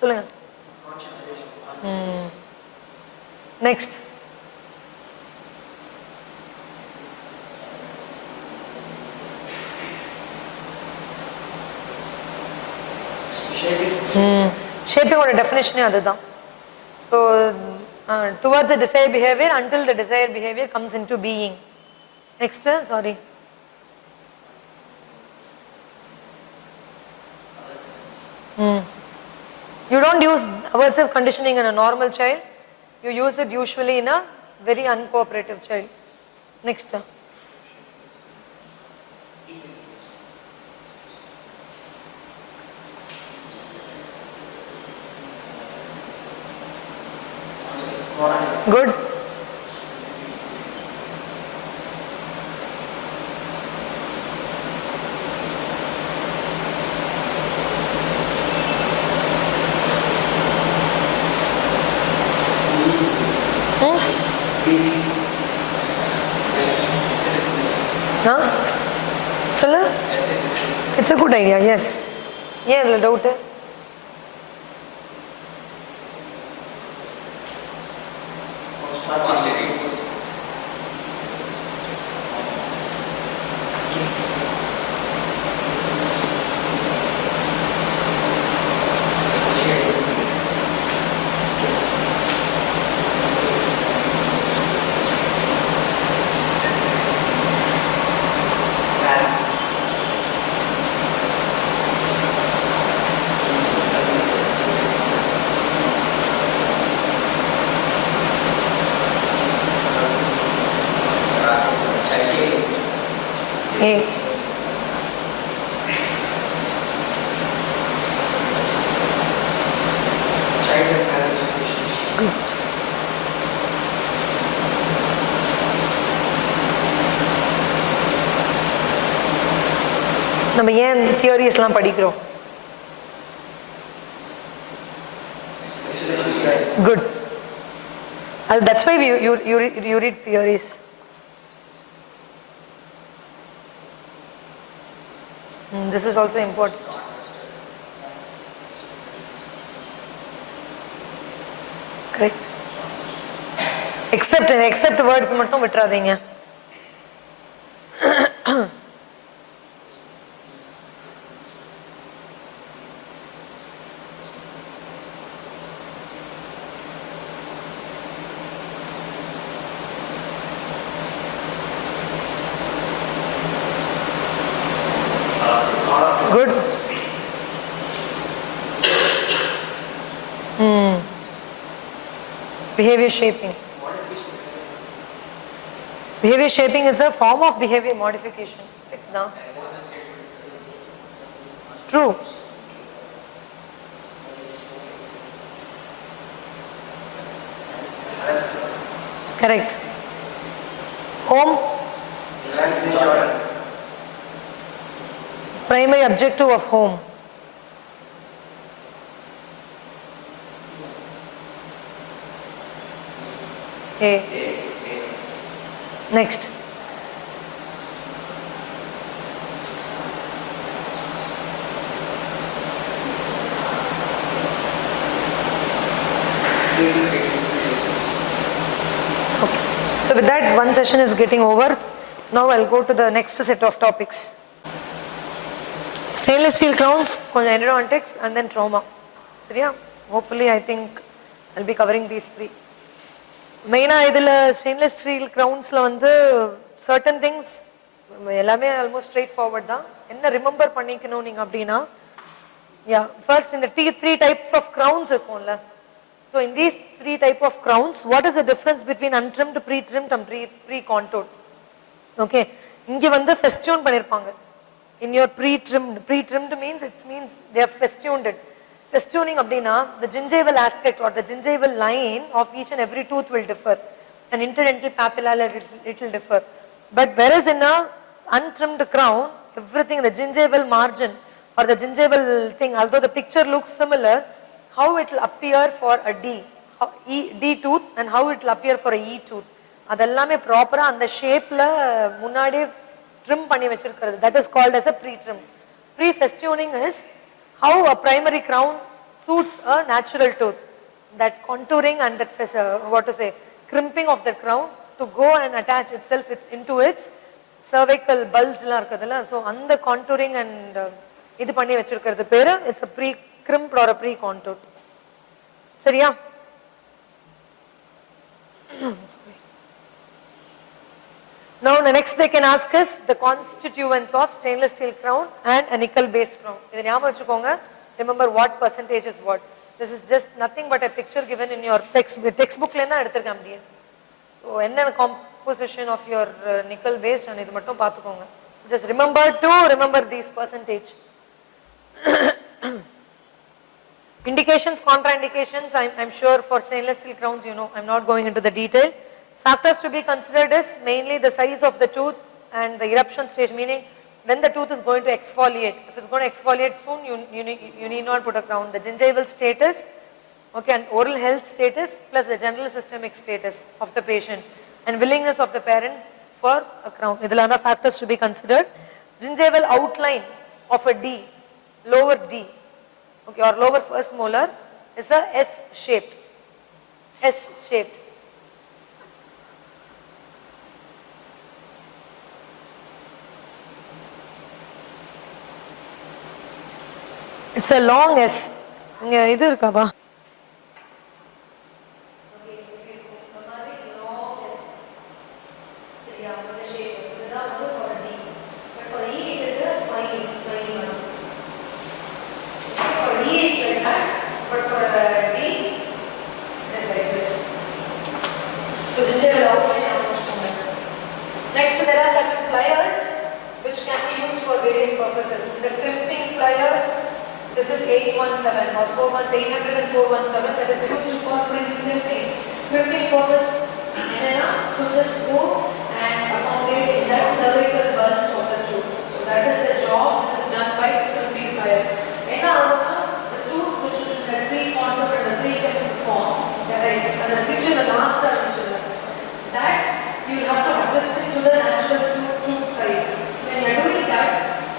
சொல்லுங்க. நெக்ஸ்ட். ஷேப்பிங்கோட டெஃபினேஷனே அதுதான். So towards the desired behavior until the desired behavior comes into being. Next, sorry. You don't use aversive conditioning in a normal child. You use it usually in a very uncooperative child. Next. Good. It's a good idea, yes. Yeah, the doubt. நம்ம ஏன் தியரிஸ்லாம் படிக்கிறோம்? Good. That's why you read theories. This is also important. Correct. Except words மட்டும் விட்டுறாதீங்க. Good. Behavior shaping. Behavior shaping is a form of behavior modification. No? True. Correct. Home. Primary objective of home. A. Next. Okay. So with that, one session is getting over. Now I'll go to the next set of topics. Stainless steel crowns, endodontics, and then trauma. So yeah, hopefully I think I'll be covering these three. மெயினாக இதில் stainless steel க்ரௌன்ஸில் வந்து certain things எல்லாமே almost straight forward தான். என்ன remember பண்ணிக்கணும் நீங்கள் அப்படின்னா, யா ஃபர்ஸ்ட் இந்த த்ரீ டைப்ஸ் ஆஃப் க்ரௌன்ஸ் இருக்கும்ல. So in these three type of crowns what is the difference between untrimmed, pre trimmed and pre contoured? Okay, இங்கே வந்து ஃபெஸ்டியூன் பண்ணியிருப்பாங்க. In your pre-trimmed means it means they are festooned. Festooning அப்படினா the gingival aspect or the gingival line of each and every tooth will differ, and interdental papilla it will differ. But whereas in a untrimmed crown, everything, the gingival margin or the gingival thing, although the picture looks similar, how it will appear for a D tooth and how it will appear for a E tooth, அதெல்லாமே ப்ராப்பரா அந்த ஷேப்ல முன்னாடியே trim பண்ணி வச்சிருக்கிறது. That is called as a pre-trim. Pre-festooning is how a primary crown suits a natural tooth. That contouring and that crimping of the crown to go and attach itself into its cervical bulge la irukadala. So and the contouring and idu panni vechirukkiradhu peru, it's a pre crimped or a pre contoured. Seriya? Now the next they can ask is the constituents of stainless steel crown and a nickel based crown. Idu nyabam vechukonga. Remember what percentage is what. This is just nothing but a picture given in your textbook la enna eduthirukka mudiyum. So enna composition of your nickel based and idu mattum paathukonga. Just remember these percentage. Indications, contraindications, I'm sure for stainless steel crowns, you know, I'm not going into the detail. Factors to be considered is mainly the size of the tooth and the eruption stage, meaning when the tooth is going to exfoliate. If it's going to exfoliate soon, you need not put a crown. The gingival status, okay, and oral health status plus the general systemic status of the patient and willingness of the parent for a crown. These are the factors to be considered. Gingival outline of a D, lower D, okay, or lower first molar is a S-shaped. S-shaped. It's a long S. இங்க இது இருக்காபா? Next, there are certain pliers which can be used for various purposes. The crimping plier, this is 817 or 800 and 417, that is used for crimping. Crimping purpose to just go and accommodate in that cervical bulge of the tooth. So that is the job which is done by this crimping plier. The tooth which is in the pre-contoured and the pre-crimped form, that is the picture, the last picture, that you will have to adjust it to the natural tooth size. So when you are doing that,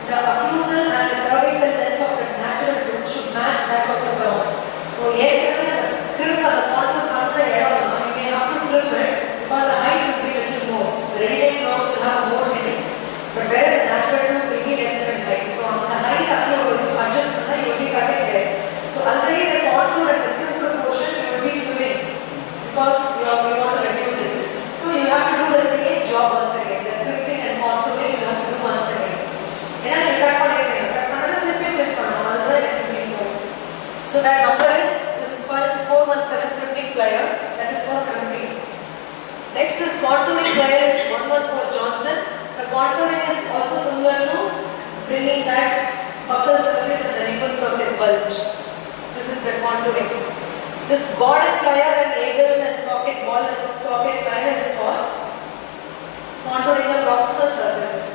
the occlusal and the cervical length of the natural tooth should match that of the crown. So here the crimp or the contour from the head on, you may have to crimp it because the height will be a little more. The ready-made crowns will have more headings. But whereas the natural tooth will be less than height. So on the height you adjust you will be cutting there. So already the contour and the crimped portion you will be trimming because you want to reduce it. So you have to do the same job once again. The crimping and contouring you have to do once again. So that number is, this is called 417 crimping plier, that is for crimping. Next is contouring plier is 114 Johnson. The contouring is also similar to bringing that buccal surface and the nipple surface bulge. This is the contouring. This Gordon plier and angle and socket ball and socket plier is for contouring the proximal surfaces.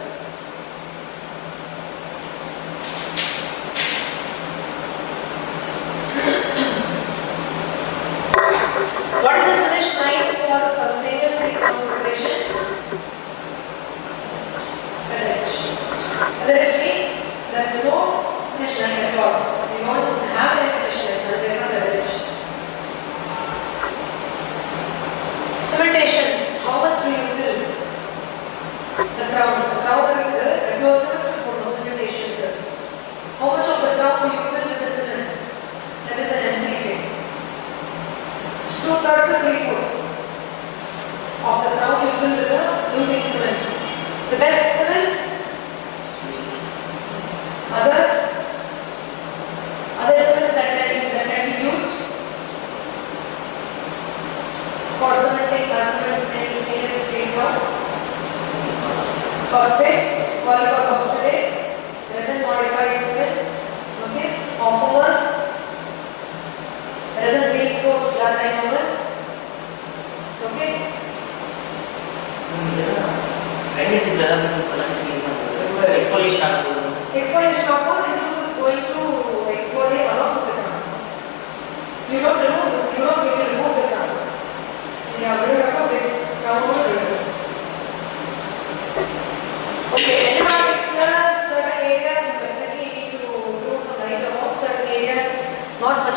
What is the finish line for a stainless steel crown preparation? Finish. That means there is no finish line at all. We don't have any finish line, there is no finish. Cementation. How much do you fill?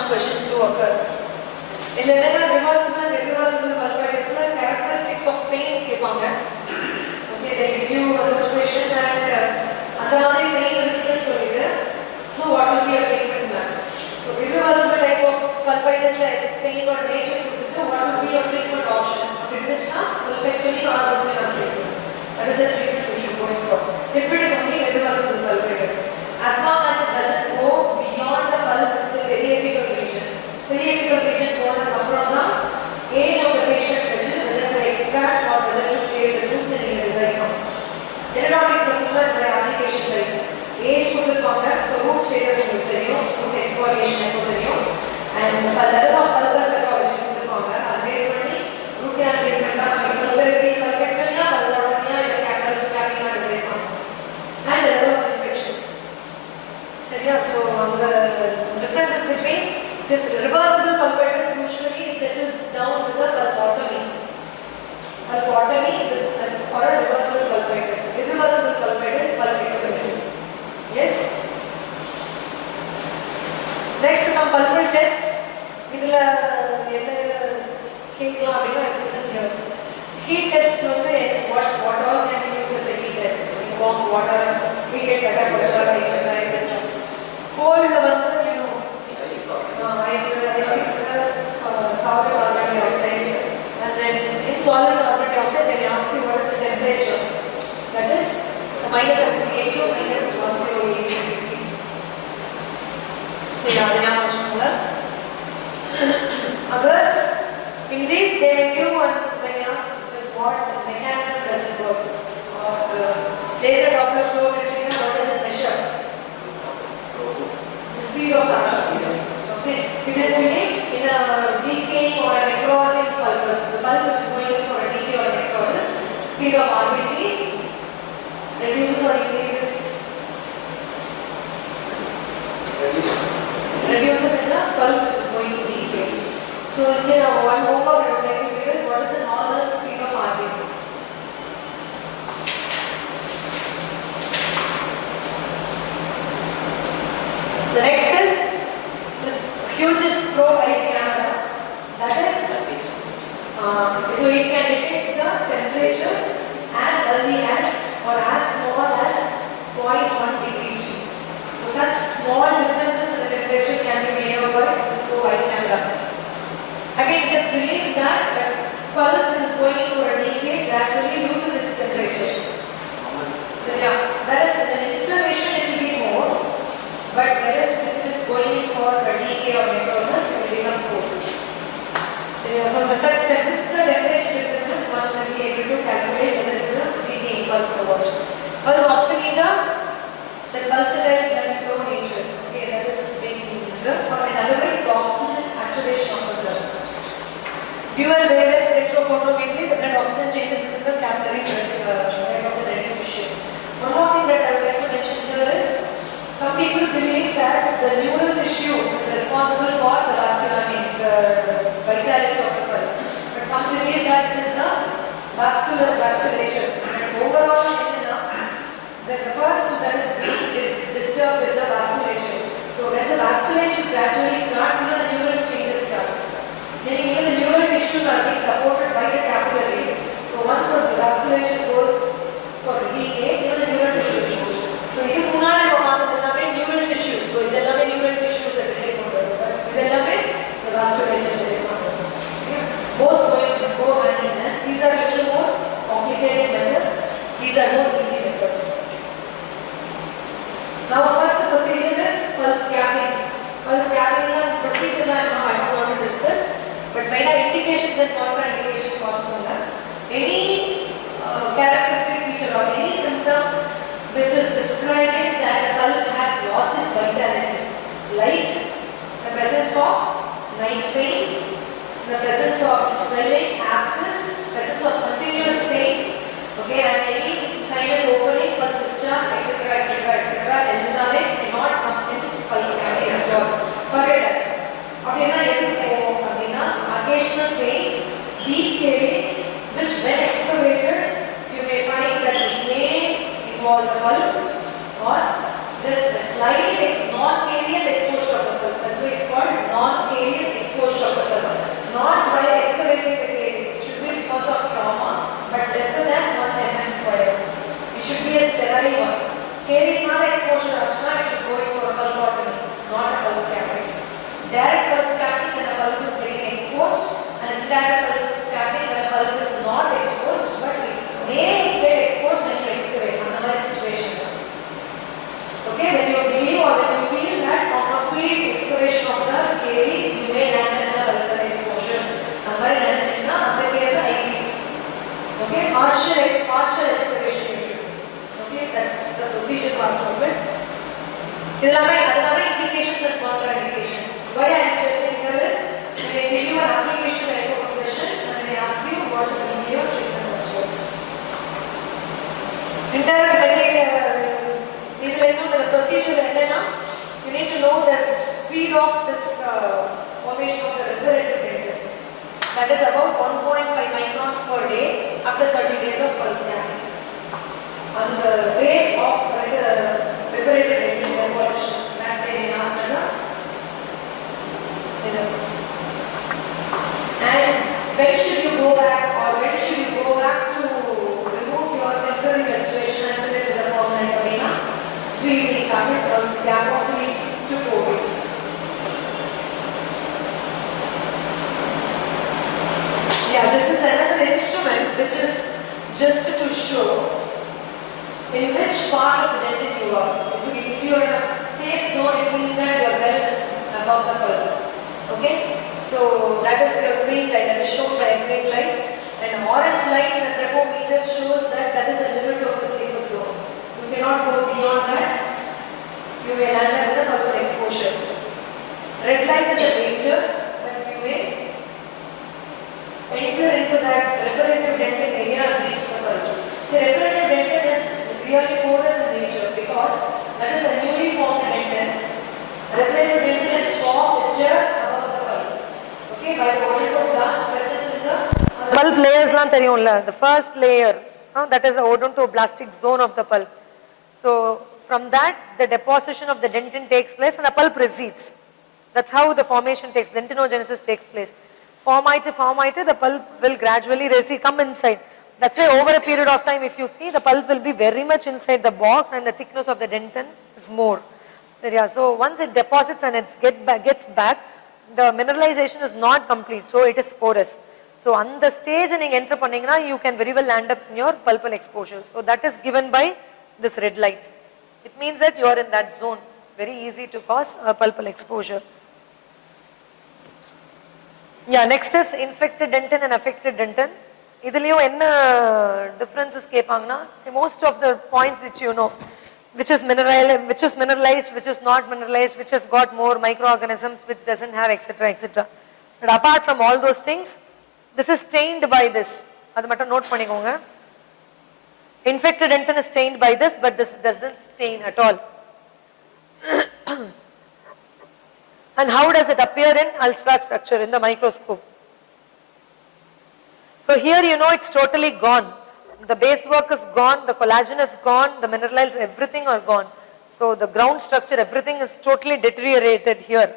questions to occur. In the reversible and irreversible pulpitis, characteristics of pain கேட்பாங்க. Okay, they give you a situation and அந்த மாதிரி pain இருக்குன்னு சொல்லிட்டு, so what will be your treatment plan? So irreversible type of pulpitis pain or nature கொடுத்துட்டு what will be your treatment option? அப்படி இருந்துச்சுன்னா pulpectomy or abdominal treatment. That is the treatment you should go for. If it is only irreversible pulpitis, as long as it doesn't go beyond the pulp to the periapical region. Periapical region போனதுக்கு அப்புறம் தான் age of the patient வச்சு whether to extract or whether to save the tooth and decide on. Dontics full நிறைய application இருக்கு. Age கொடுத்திருப்பாங்க, so root status உங்களுக்கு தெரியும், root exfoliation எப்போ தெரியும், and level of pulpal pathology கொடுத்திருப்பாங்க. அதை பேஸ் பண்ணி root canal treatment தான் medical therapy, pulpectomy, pulpotomy இல்ல capping decide பண்ணும். And the level of infection. சரியா? So the differences between this reversible pulpitis usually it settles down with the pulpotomy. Pulpotomy for a reversible pulpitis. Irreversible pulpitis, pulpectomy. Yes. Next some pulpal tests. இதுல என்ன கேட்கலாம் அப்படின்னா heat test வந்து what all can be used as a heat test. Warm water, heated temperature, etc. Cold வந்து ice sticks, solid carbon dioxide, and then in solid carbon dioxide they ask you what is the temperature. That is so minus 78 to minus 108 degrees C. So yeah, they are much cooler. Others in these they give one when ask what mechanism does it work, or laser Doppler flow measurement, what does it measure? The speed of abscesses. Okay, it is believed in a decaying or a necrosing pulp. The pulp which is going for a decay or necrosis, speed of RBCs reduces or increases. Reduces in the pulp which is going to decay. So here one homework I would like to give is what is the normal speed of RBCs. The next is this hugest probe eye camera. That is, so it can detect the temperature as early as or as small as 0.1 degrees C. So such small differences in the temperature can be made out by this probe eye camera. Again, it is believed that the pulp which is going for a decay gradually loses its temperature. So yeah, that is an inflammation it will be more, but whereas if it is going for a decay or necrosis, it becomes cold. So yeah, so the such temperature differences one will be able to calculate whether it's a decaying pulp or what. Pulse oximeter, the pulsatile blood flow nature. Okay, that is being or in other words, the oxygen saturation of the blood. Dual wavelength spectrophotometry, the blood oxygen changes within the capillary bed of the retinal tissue. One more thing that I would like to mention here is, some people believe that the neural tissue is responsible for the vitality of the pulp. But some believe that it is the vasculature. And overall, the first that is being disturbed is the vasculature. So when the vasculature gradually starts, even the neural changes start. Meaning even the neural tissues are being supported by the capillaries. So once the vasculature goes for decay, even the neural tissues go. So if you have neural tissues, so it is neural tissues that it is the vasculature. Both go hand in hand. These are little more complicated methods. These are more easy methods. Now first procedure is pulp capping. Pulp capping procedure I don't want to discuss, but minor indications and contraindications for any characteristic feature or any symptom which is describing that the pulp has lost its vitality, like the presence of night pains, the presence of swelling, abscess, presence of continuous pain, okay, and any sinus opening, first discharge, etc., எல்லாமே cannot come in pulp capping at all. Forget that. அப்படின்னா எதுக்கு போவோம் அப்படின்னா occasional pains, of this formation of the reparative dentin. That is about 1.5 microns per day after 30 days of pulp capping. And the rate of reparative dentin deposition, that they asked as a and when should you go back, or when should you go back to remove your temporary restoration and fill it with a permanent arena? 3 weeks after a gap of 3 to 4 weeks. Yeah, this is another instrument which is just to show in which part of the dentin you are. If you are in a safe zone, it means that you are well above the pulp. Okay? So that is your green light, that is shown by a green light, and orange light in a trepometer shows that that is a limit of the safer zone. You cannot go beyond that. You may land up with a pulpal exposure. Red light is a danger that you may enter into that reparative dentin area and reach the pulp. See, reparative dentin is really porous in nature because that is a newly formed dentin. Reparative dentin is formed just above the pulp. Okay, by the odontoblast present in the pulp layers லாம் தெரியும்ல, the first layer, that is the odontoblastic zone of the pulp. So from that the deposition of the dentin takes place and the pulp recedes. That's how the formation takes, dentinogenesis takes place. Formite, the pulp will gradually recede, come inside. That's why over a period of time, if you see, the pulp will be very much inside the box and the thickness of the dentin is more. So, yeah, so once it deposits and it gets back, the mineralization is not complete, so it is porous. So on the stage you enter panningna, you can very well land up in your pulpal exposure. So that is given by this red light. It means that you are in that zone. Very easy to cause a pulpal exposure. Yeah, next is infected dentin and affected dentin. Idhiliyum enna differences kepanga? See, most of the points which you know, which is mineralized, which is not mineralized, which has got more microorganisms, which doesn't have, etc., etc. But apart from all those things, this is stained by this. Adu mattum note panikonga. Infected dentin is stained by this, but this doesn't stain at all. And how does it appear in ultra structure in the microscope? So here you know it's totally gone. The base work is gone, the collagen is gone, the minerals, everything are gone. So the ground structure, everything is totally deteriorated here.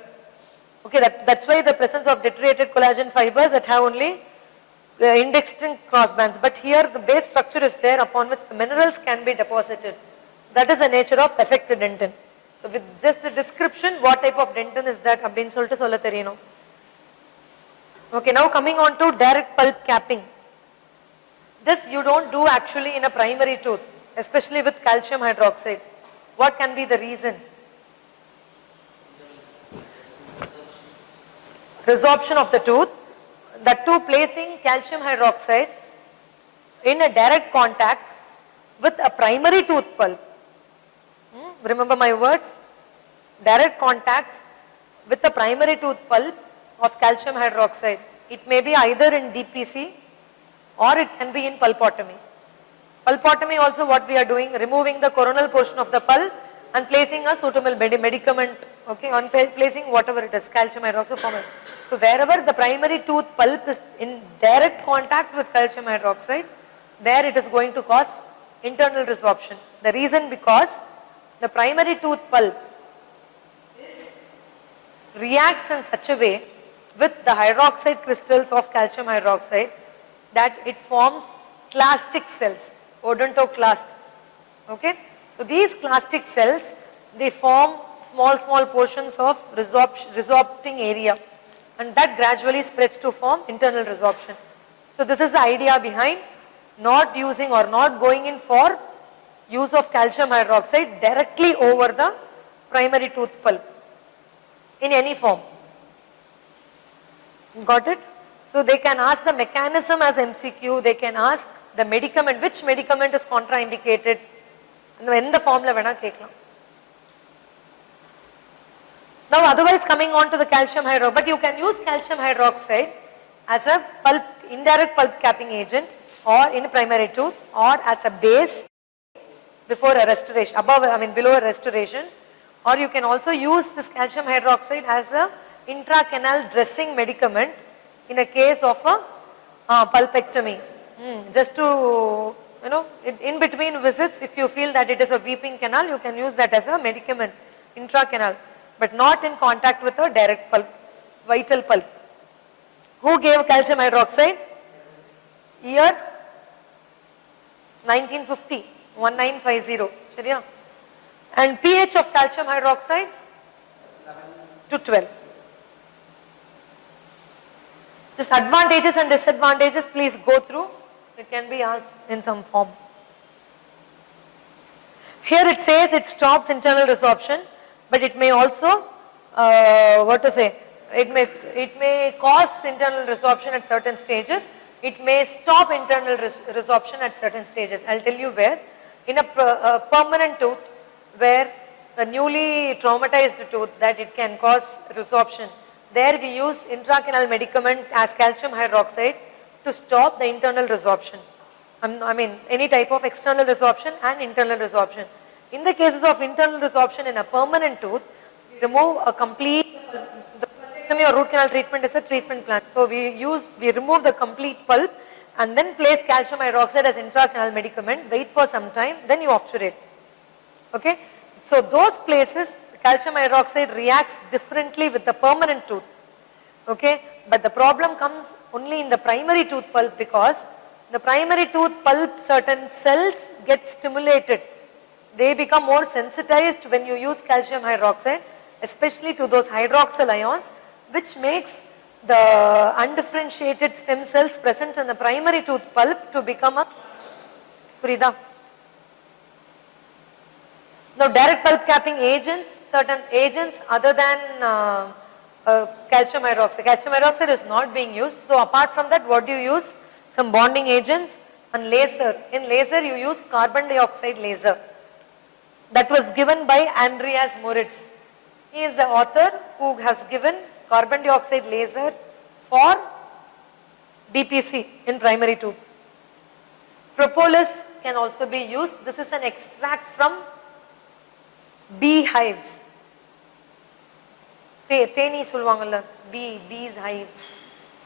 Okay, that's why the presence of deteriorated collagen fibers that have only indexing crossbands. But here the base structure is there upon which the minerals can be deposited. That is the nature of affected dentin. So with just the description, what type of dentin is that? Abdin solta solla theriyano. Okay, now coming on to direct pulp capping. This you don't do actually in a primary tooth, especially with calcium hydroxide. What can be the reason? Resorption of the tooth. That too, placing calcium hydroxide in a direct contact with a primary tooth pulp. Remember my words? Direct contact with the primary tooth pulp of calcium hydroxide. It may be either in DPC or it can be in pulpotomy. Pulpotomy also what we are doing, removing the coronal portion of the pulp and placing a suitable medicament, okay, on placing whatever it is, calcium hydroxide format. So wherever the primary tooth pulp is in direct contact with calcium hydroxide, there it is going to cause internal resorption. The reason because the primary tooth pulp reacts in such a way with the hydroxide crystals of calcium hydroxide that it forms clastic cells, odontoclast. Okay? So these clastic cells, they form small portions of resorpting area, and that gradually spreads to form internal resorption. So this is the idea behind not using or not going in for use of calcium hydroxide directly over the primary tooth pulp in any form. Got it? So they can ask the mechanism as MCQ, they can ask the medicament, which medicament is contraindicated, in the formula vena keklam. Now otherwise coming on to the calcium hydroxide, but you can use calcium hydroxide as a pulp, indirect pulp capping agent or in a primary tooth or as a base before a restoration, below a restoration, or you can also use this calcium hydroxide as a intracanal dressing medicament in a case of a pulpectomy. Just to, in between visits, if you feel that it is a weeping canal, you can use that as a medicament, intracanal, but not in contact with a direct pulp, vital pulp. Who gave calcium hydroxide? Year 1950, 1950. Shariya? And pH of calcium hydroxide? to 12. Just advantages and disadvantages, please go through. It can be asked in some form. Here it says it stops internal resorption, but it may also, it may cause internal resorption at certain stages. It may stop internal resorption at certain stages. I'll tell you where. In a permanent tooth, where a newly traumatized tooth, that it can cause resorption. There we use intracanal medicament as calcium hydroxide to stop the internal resorption. I mean any type of external resorption and internal resorption. In the cases of internal resorption in a permanent tooth, we remove a complete, the pulpectomy or root canal treatment is a treatment plan. So we remove the complete pulp and then place calcium hydroxide as intracanal medicament, wait for some time, then you obturate. Okay. So those places, calcium hydroxide reacts differently with the permanent tooth. Okay. But the problem comes only in the primary tooth pulp, because the primary tooth pulp, certain cells get stimulated. They become more sensitized when you use calcium hydroxide, especially to those hydroxyl ions, which makes the undifferentiated stem cells present in the primary tooth pulp to become a Purida. Now direct pulp capping agents, certain agents other than calcium hydroxide. Calcium hydroxide is not being used. So apart from that, what do you use? Some bonding agents and laser. In laser you use carbon dioxide laser. That was given by Andreas Moritz. He is the author who has given carbon dioxide laser for DPC in primary tooth. Propolis can also be used. This is an extract from beehives. Teni solvangalla, bees hive.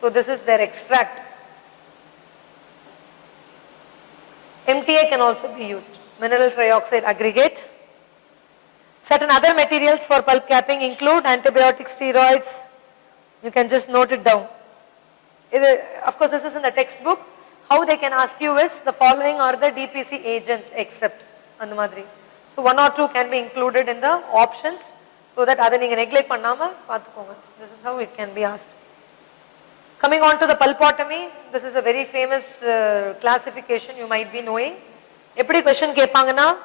So this is their extract. MTA can also be used. Mineral trioxide aggregate. Certain other materials for pulp capping include antibiotic, steroids. You can just note it down. Of course, this is in the textbook. How they can ask you is, the following are the DPC agents except and madri. So one or two can be included in the options, so that adha neenga neglect pannama paathukonga. This is how it can be asked. Coming on to the pulpotomy, this is a very famous classification you might be knowing. Eppadi question kepangana,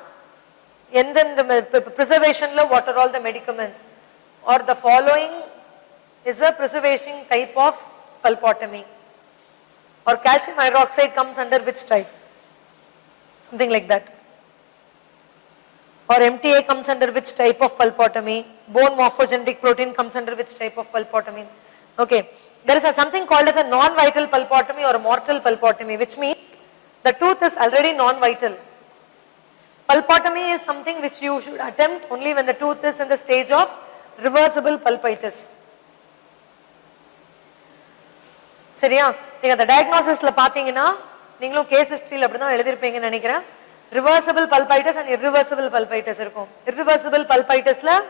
and then the preservation lo, what are all the medicaments, or the following is a preservation type of pulpotomy, or calcium hydroxide comes under which type, something like that, or MTA comes under which type of pulpotomy, bone morphogenetic protein comes under which type of pulpotomy. Okay, there is something called as a non-vital pulpotomy or a mortal pulpotomy, which means the tooth is already non-vital. Pulpotomy is something which you should attempt only when the tooth is in the stage of reversible pulpitis. Seriya? Neenga the diagnosis la pathingina, neengalum case history la appadina eludhirupeenga nenikiren. Reversible pulpitis and irreversible pulpitis irukum. Irreversible pulpitis la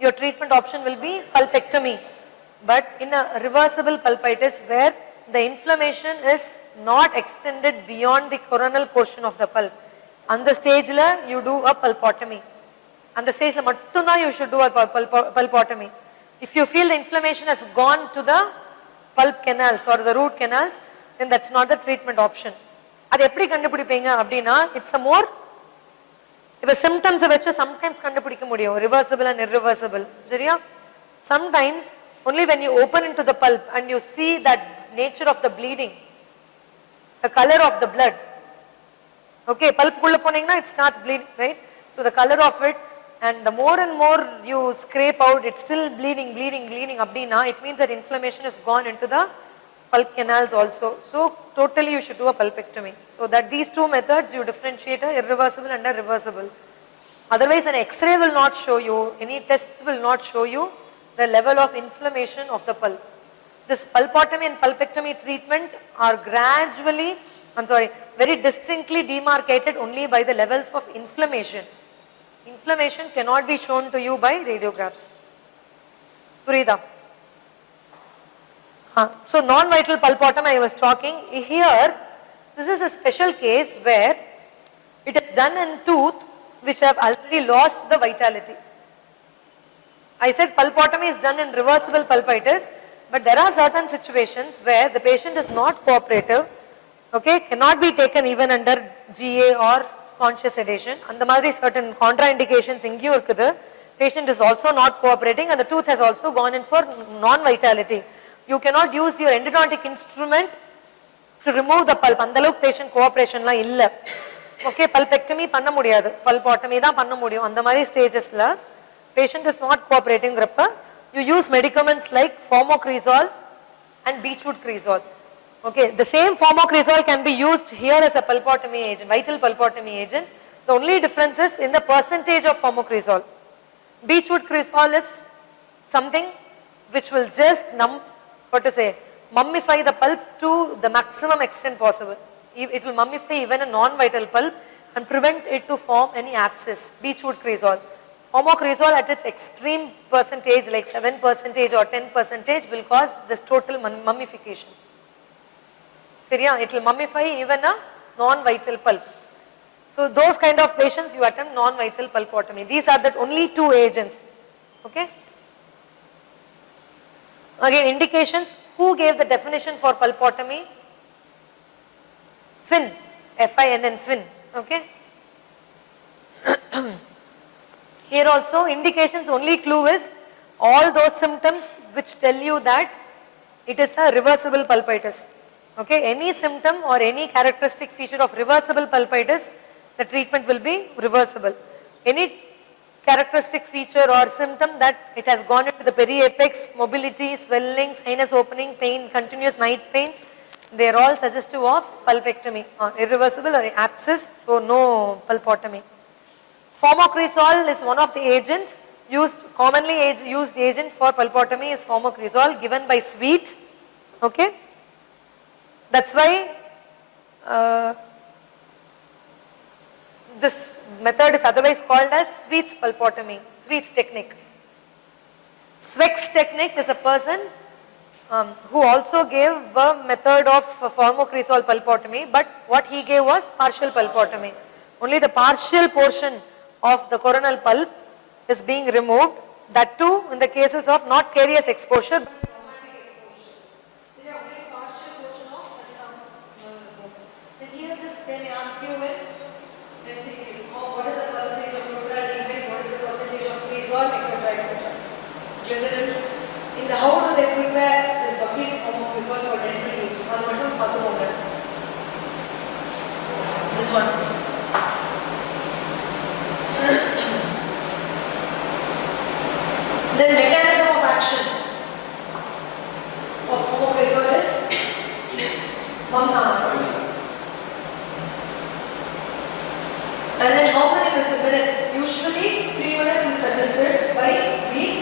your treatment option will be pulpectomy. But in a reversible pulpitis where the inflammation is not extended beyond the coronal portion of the pulp, on the stage la you do a pulpotomy. On the stage la mattunda you should do a pulpotomy. If you feel the inflammation has gone to the pulp canals or the root canals, then that's not the treatment option. அது எப்படி கண்டுபிடிப்பீங்க அப்படினா, it's a more, இப்ப symptoms வச்சு sometimes கண்டுபிடிக்க முடியும், reversible and irreversible. சரியா? Sometimes only when you open into the pulp and you see that nature of the bleeding, the color of the blood. Okay, pulp kulla poningna it starts bleeding, right? So the color of it, and the more and more you scrape out, it's still bleeding அப்படினா, it means that inflammation has gone into the pulp canals also. So totally you should do a pulpectomy. So that these two methods you differentiate a irreversible and a reversible. Otherwise, an X-ray will not show you, any tests will not show you the level of inflammation of the pulp. This pulpotomy and pulpectomy treatment are gradually, very distinctly demarcated only by the levels of inflammation. Inflammation cannot be shown to you by radiographs. Purida. So non-vital pulpotomy I was talking here, this is a special case where it is done in tooth which have already lost the vitality. I said pulpotomy is done in reversible pulpitis, but there are certain situations where the patient is not cooperative, okay, cannot be taken even under GA or conscious sedation. And the madri certain contraindications ingyu irukudhu. Patient is also not cooperating and the tooth has also gone in for non-vitality. You cannot use your endodontic instrument to remove the pulp. Andaluk patient cooperation la illa. Okay, pulpectomy panna mudiyadu. Pulpotomy da panna mudiyum. And the madri stages la patient is not cooperating grappa. You use medicaments like formocresol and beechwood cresol. Okay, the same formocresol can be used here as a pulpotomy agent, vital pulpotomy agent. The only difference is in the percentage of formocresol. Beechwood cresol is something which will just mummify the pulp to the maximum extent possible. It will mummify even a non-vital pulp and prevent it to form any abscess. Beechwood cresol. Formocresol at its extreme percentage like 7% or 10% will cause this total mummification. It will mummify even a non-vital pulp. So those kind of patients you attempt non-vital pulpotomy. These are the only two agents. Okay. Again, indications. Who gave the definition for pulpotomy? Finn. F-I-N-N, Finn. Okay. Here also indications, only clue is all those symptoms which tell you that it is a reversible pulpitis. Okay, any symptom or any characteristic feature of reversible pulpitis, the treatment will be reversible. Any characteristic feature or symptom that it has gone into the periapex, mobility, swelling, sinus opening, pain, continuous night pains, they are all suggestive of pulpectomy, irreversible or abscess, so no pulpotomy. Formocresol is one of the agents commonly used agent for pulpotomy is formocresol given by Sweet. Okay. That's why this method is otherwise called as Sweet's pulpotomy, Sweet's technique. Sweck's technique is a person who also gave a method of formocresol pulpotomy, but what he gave was partial pulpotomy. Only the partial portion of the coronal pulp is being removed, that too in the cases of not carious exposure but traumatic exposure. So they are only partial portion of then here this they may ask you in MCQ, what is the percentage of total defect, what is the percentage of cresol, etc. Glycerol. In the how do they prepare this Buckley's formocresol for dental use? This one. Then mechanism of action of formocresol is and then how many minutes? Usually 3 minutes is suggested by Sweet,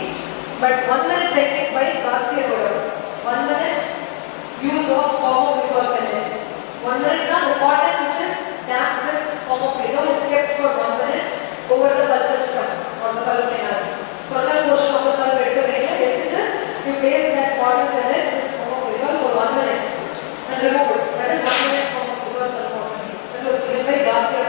but 1 minute technique by Garcia. 1 minute use of formocresol pellet. 1 minute now the cotton which is damped with formocresol is kept for 1 minute over the pulpal stump or the pulp canals. Coronal portion of the pulp you place that cotton pellet with formocresol for 1 minute and remove it. That is 1 minute formocresol pulpotomy. That was given by Garcia.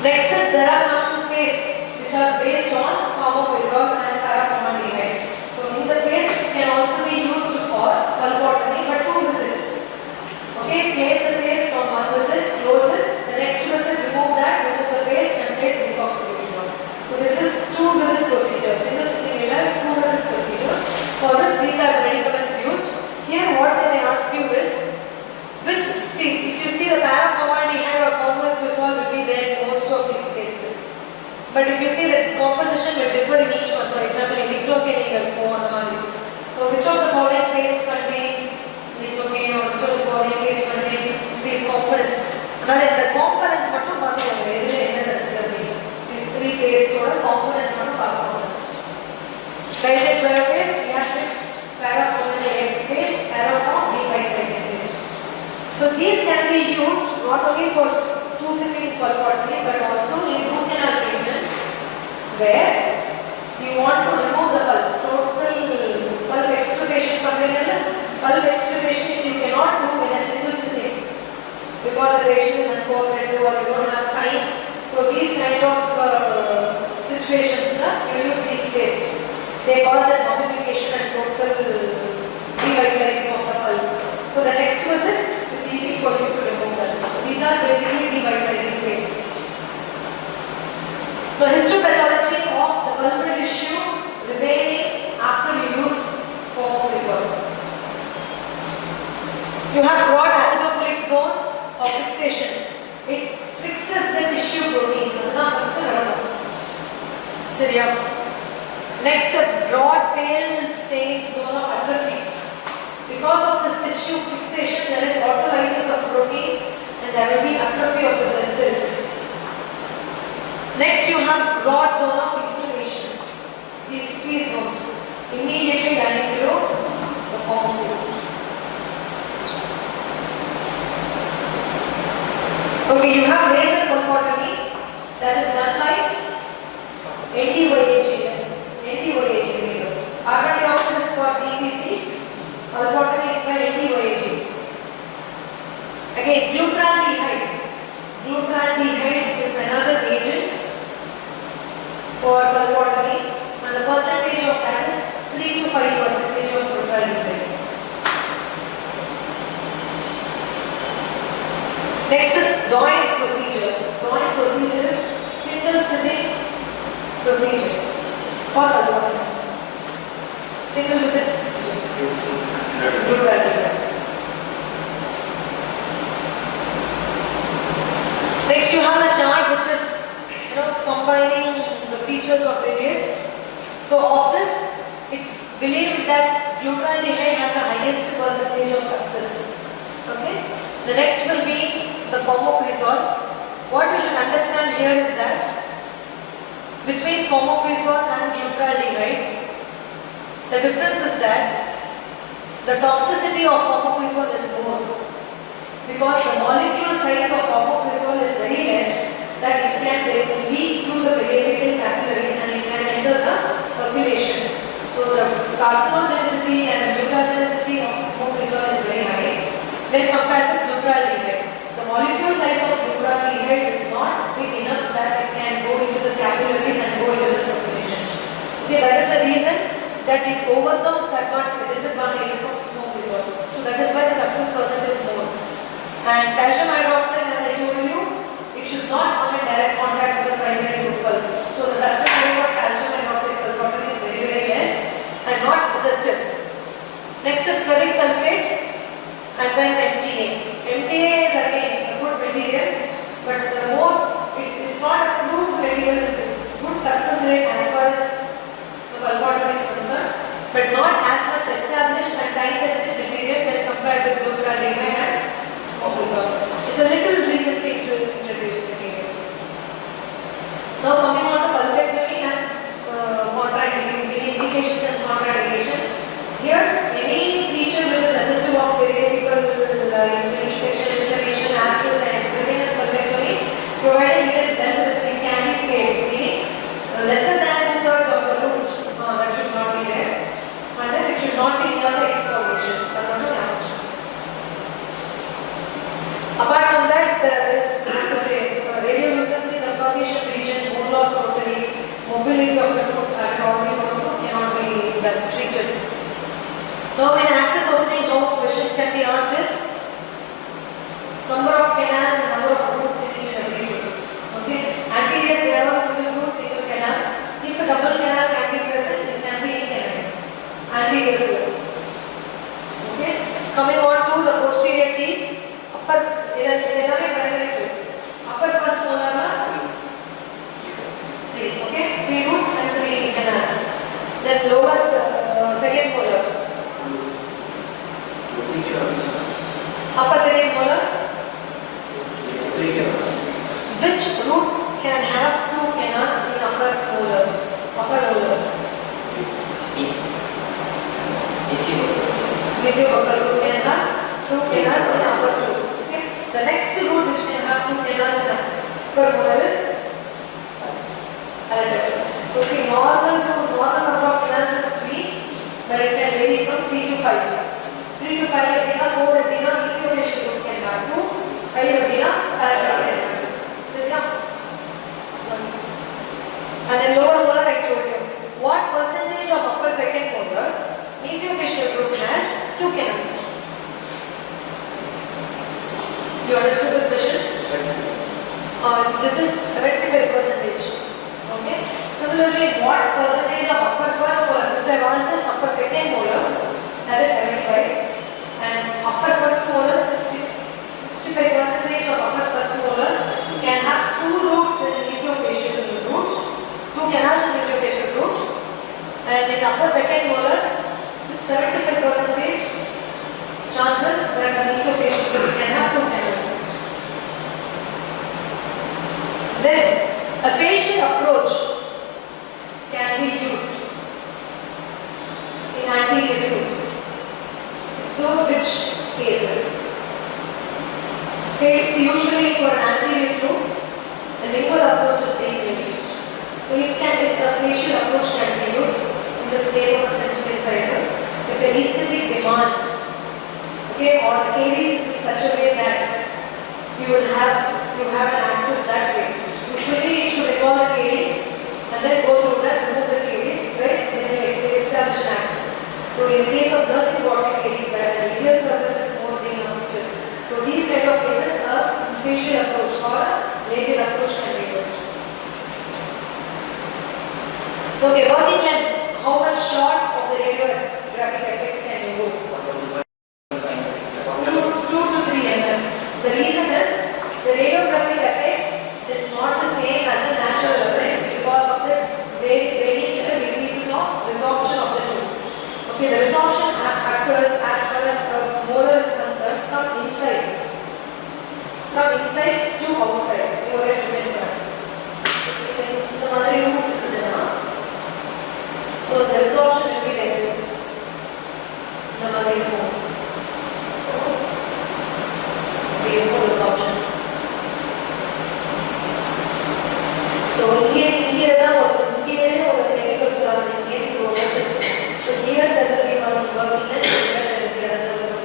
Next is there are some pastes which are based on formocresol and paraformaldehyde. So in the paste can also be used for pulpotomy but 2 visits. Okay, place the paste on 1 visit, close it. The next visit remove the paste and place decoxification. So this is 2 visit procedure. Single sitting 2 visit procedure. For this these are the medicaments used. Here what they may ask you is which, see, if you see the paraformaldehyde or formocresol will be there in most of these cases. But if you see the composition will differ in each one. For example, lignocaine or the so which of the following paste contains lignocaine or which components. Another the components மட்டும் பாத்துக்கோங்க. எதுல என்ன இருக்கு. These three paste ஓட components மட்டும் பாத்துக்கோங்க. Glycate wire paste, we have this paraffin paste, paraffin devitalizing paste. So these can be used not only for two-sitting pulpotomies but also in root canal treatments where you want to remove the pulp. Total pulp extirpation பண்றீங்கல்ல, pulp extirpation if you cannot do in a single sitting because the patient is uncooperative or you don't have time. So these kind of situations, you use this paste. They cause a mummification and total devitalizing of the pulp. So the next visit is easy for you to remove that. These are basically devitalizing paste. The histopathology of the pulmonary tissue remaining after you use fomopizole. You have broad acidophilic zone of fixation. It fixes the tissue proteins. That's the first one. Next, a broad pale stained zone of atrophy. Because of this tissue fixation, there is autolysis of proteins and there will be atrophy of the blood cells. Next, you have broad zone of inflammation. These three zones immediately lying below the form of this. Okay, you have laser pulpotomy that is done by NTYAG. NTYAG laser. Carbon dioxide is for DPC. Pulpotomy is by NTYAG. Again, glutaraldehyde. Glutaraldehyde is another agent for pulpotomy, and the percentage of that is 3 to 5% of glutaraldehyde. Next is Dontics procedure. Dontics procedure is single sitting procedure for pulpotomy. Single visit procedure. Glutaraldehyde. Next you have the chart which is combining the features of various. So of this, it's believed that glutaraldehyde has the highest percentage of success. Okay. The next will be the fomopizole. What you should understand here is that between fomopizole and glutaraldehyde, the difference is that the toxicity of fomopizole is more because the molecule size of fomopizole is very less that it can leak through the periapital capillaries and it can enter the circulation. So the carcinogenicity and the mutagenicity of fomopizole is very high when compared to glutaraldehyde. The molecule size of glutaraldehyde is not big enough that it can go into the capillaries and go into the circulation. Okay, that is the reason that it overcomes the disadvantages of fomopizole. So that is why the success percent is more. And calcium hydroxide, as I told you, it should not come in direct contact with the primary root pulp. So the success rate of calcium hydroxide pulpotomy is very, very less and not suggested. Next is ferric sulfate and then MTA. MTA is again a good material, but the more it's not a proved material, it's a good success rate as far as the pulpotomy is concerned, but not as much established and time-tested material when compared with glutaraldehyde and fomopizole. It's a little recently introduced material. Now coming on to pulpectomy and indications and contraindications. Here, any feature which is suggestive of periapical inflammation, abscess and everything is pulpectomy, provided it is well within, it can be scaled, meaning lesser than 2/3 of the roots, that should not be there, and then it should not be near the excavation. Apart from that, there is radiolucency in the percussion region, bone loss totally, mobility of the roots and arteries also cannot be treated. Now in access opening, how questions can be asked is number of canals and number of roots in each and every root. Okay, anterior there was single root, single canal. If a double canal can be present, it can be in canals. Anterior. Okay, coming on to the posterior teeth. Upper upper first molar na 3. Okay, 3 roots and 3 canals. Then lower second molar Then a facial approach can be used in anterior tooth. So which cases? Usually for an anterior tooth, the lingual approach is being used. So if the facial approach can be used in the space of a central incisor, if the aesthetic demands, okay, or the caries is in such a way that you have an access that way. Usually it should involve the caries and then go through that, remove the caries, right? Then you establish an access. So in the case of nursing water caries where the radial surface is more being affected, so these kind of cases a facial approach or a labial approach can be used. So okay, working length, how much short of the radiographic apex can you go? 2 to 3 mm. The reason is the radiographic apex is not the same as the natural apex because of the very decreases of resorption of the tooth. Okay, the resorption occurs as far as the molar is concerned from inside to outside. You already remember. The mother room. So the resorption will be like this. The mother room. Resorption. So here or chemical phenomenon, so here there will be one working and here there will be another one.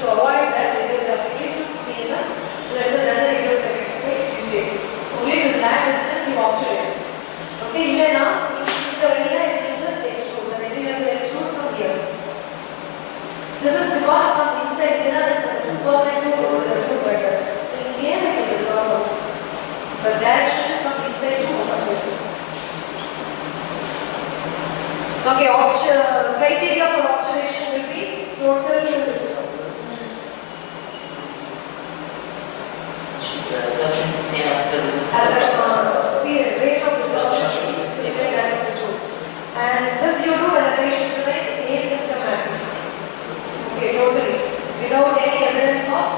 To avoid that, radiography to be lesser than the radiographic apex. Only to that distance you obturate. Okay, here now, the retina it will just extrude. The retina will extrude from here. This is because from inside the permanent tube better. So in here it will resolve also. The direction is from inside to outside. Okay, criteria for obturation will be total resorption same as the rate of resorption should be similar to that of the tooth. And this you do when the patient remains asymptomatic. Okay, totally. Without any evidence of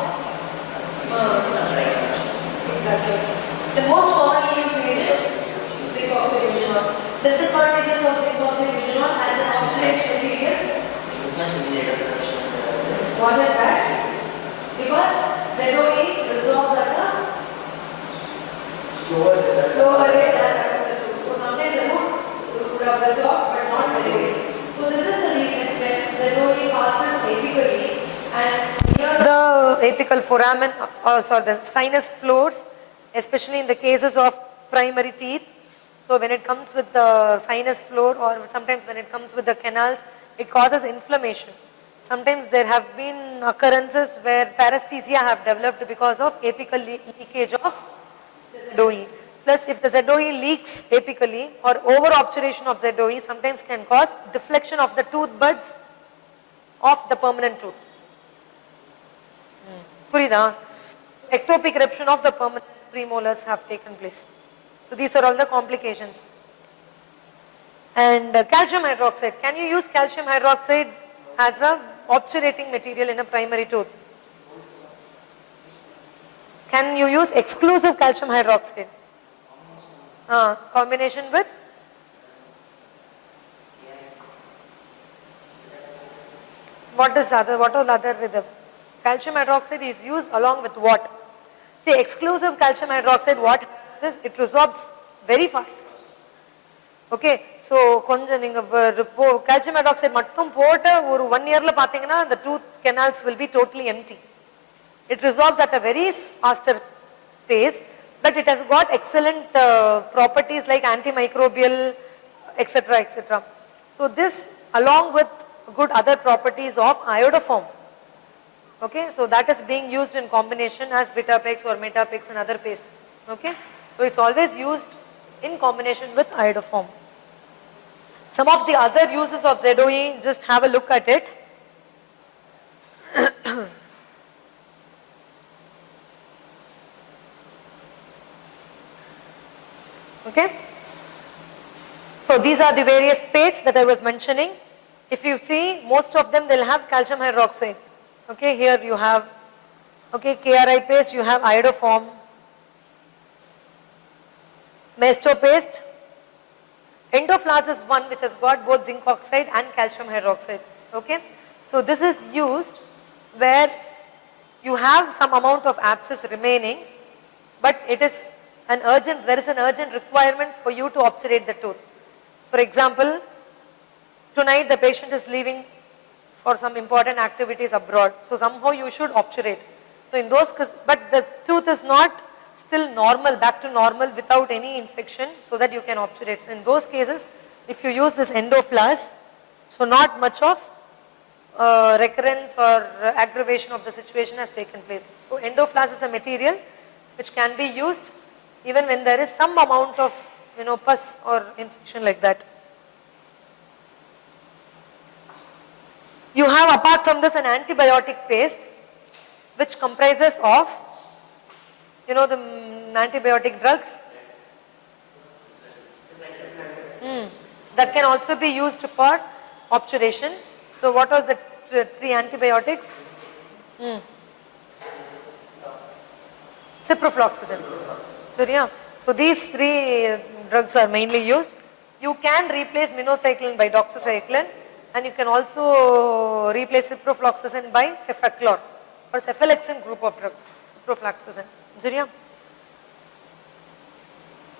exactly. The most commonly used agent is zinc-oxide-eugenol. Disadvantages of zinc-oxide-eugenol as an obturating material. Mismatch between the resorption. What is that? Because ZOE resolves at a slower rate than that of the tooth. So sometimes the root would have resolved but not ZOE. So this is the reason when ZOE passes apically and near the apical foramen, the sinus floors, especially in the cases of primary teeth. So when it comes with the sinus floor or sometimes when it comes with the canals, it causes inflammation. Sometimes there have been occurrences where paresthesia have developed because of apical leakage of ZOE. Plus if the ZOE leaks apically or over obturation of ZOE sometimes can cause deflection of the tooth buds of the permanent tooth. Purida, ectopic eruption of the permanent premolars have taken place. So these are all the complications. And calcium hydroxide. Can you use calcium hydroxide as a obturating material in a primary tooth? Can you use exclusive calcium hydroxide? Combination with? What are the other rhythm? Calcium hydroxide is used along with what? See, exclusive calcium hydroxide, what is it resorbs very fast. Okay, so calcium hydroxide mattum போட்டு ஒரு 1 year பாத்தீங்கன்னா the tooth canals will be totally empty. It resolves at a very faster pace, but it has got excellent properties like antimicrobial, etc., etc. So this along with good other properties of iodoform. Okay, so that is being used in combination as Vitapex or Metapex and other pastes. Okay, so it's always used in combination with iodoform. Some of the other uses of ZOE, just have a look at it. Okay, so these are the various pastes that I was mentioning. If you see, most of them they'll have calcium hydroxide. Okay, here you have, okay, KRI paste, you have iodoform. Maesto paste. Endoflask is one which has got both zinc oxide and calcium hydroxide. Okay. So this is used where you have some amount of abscess remaining, but it is there is an urgent requirement for you to obturate the tooth. For example, tonight the patient is leaving for some important activities abroad. So somehow you should obturate. So in those, but the tooth is not still normal, back to normal without any infection, so that you can obturate. So in those cases, if you use this endoflask, so not much of recurrence or aggravation of the situation has taken place. So endoflask is a material which can be used even when there is some amount of pus or infection like that. You have apart from this an antibiotic paste which comprises of the antibiotic drugs that can also be used for obturation. So what are the three antibiotics? Ciprofloxacin. So these three drugs are mainly used. You can replace minocycline by doxycycline, and you can also replace ciprofloxacin by cefaclor or cephalexin group of drugs. Ciprofloxacin.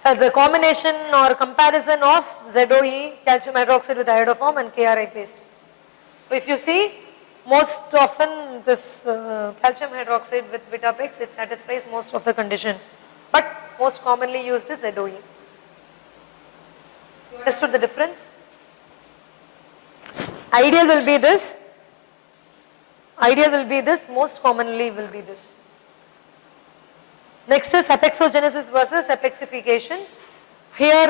The combination or comparison of ZOE, calcium hydroxide with iodoform, and KRI paste. So if you see, most often this calcium hydroxide with Vitapex, it satisfies most of the condition, but most commonly used is ZOE. You understood the difference? Ideal will be this, most commonly will be this. Next is apexogenesis versus apexification. Here,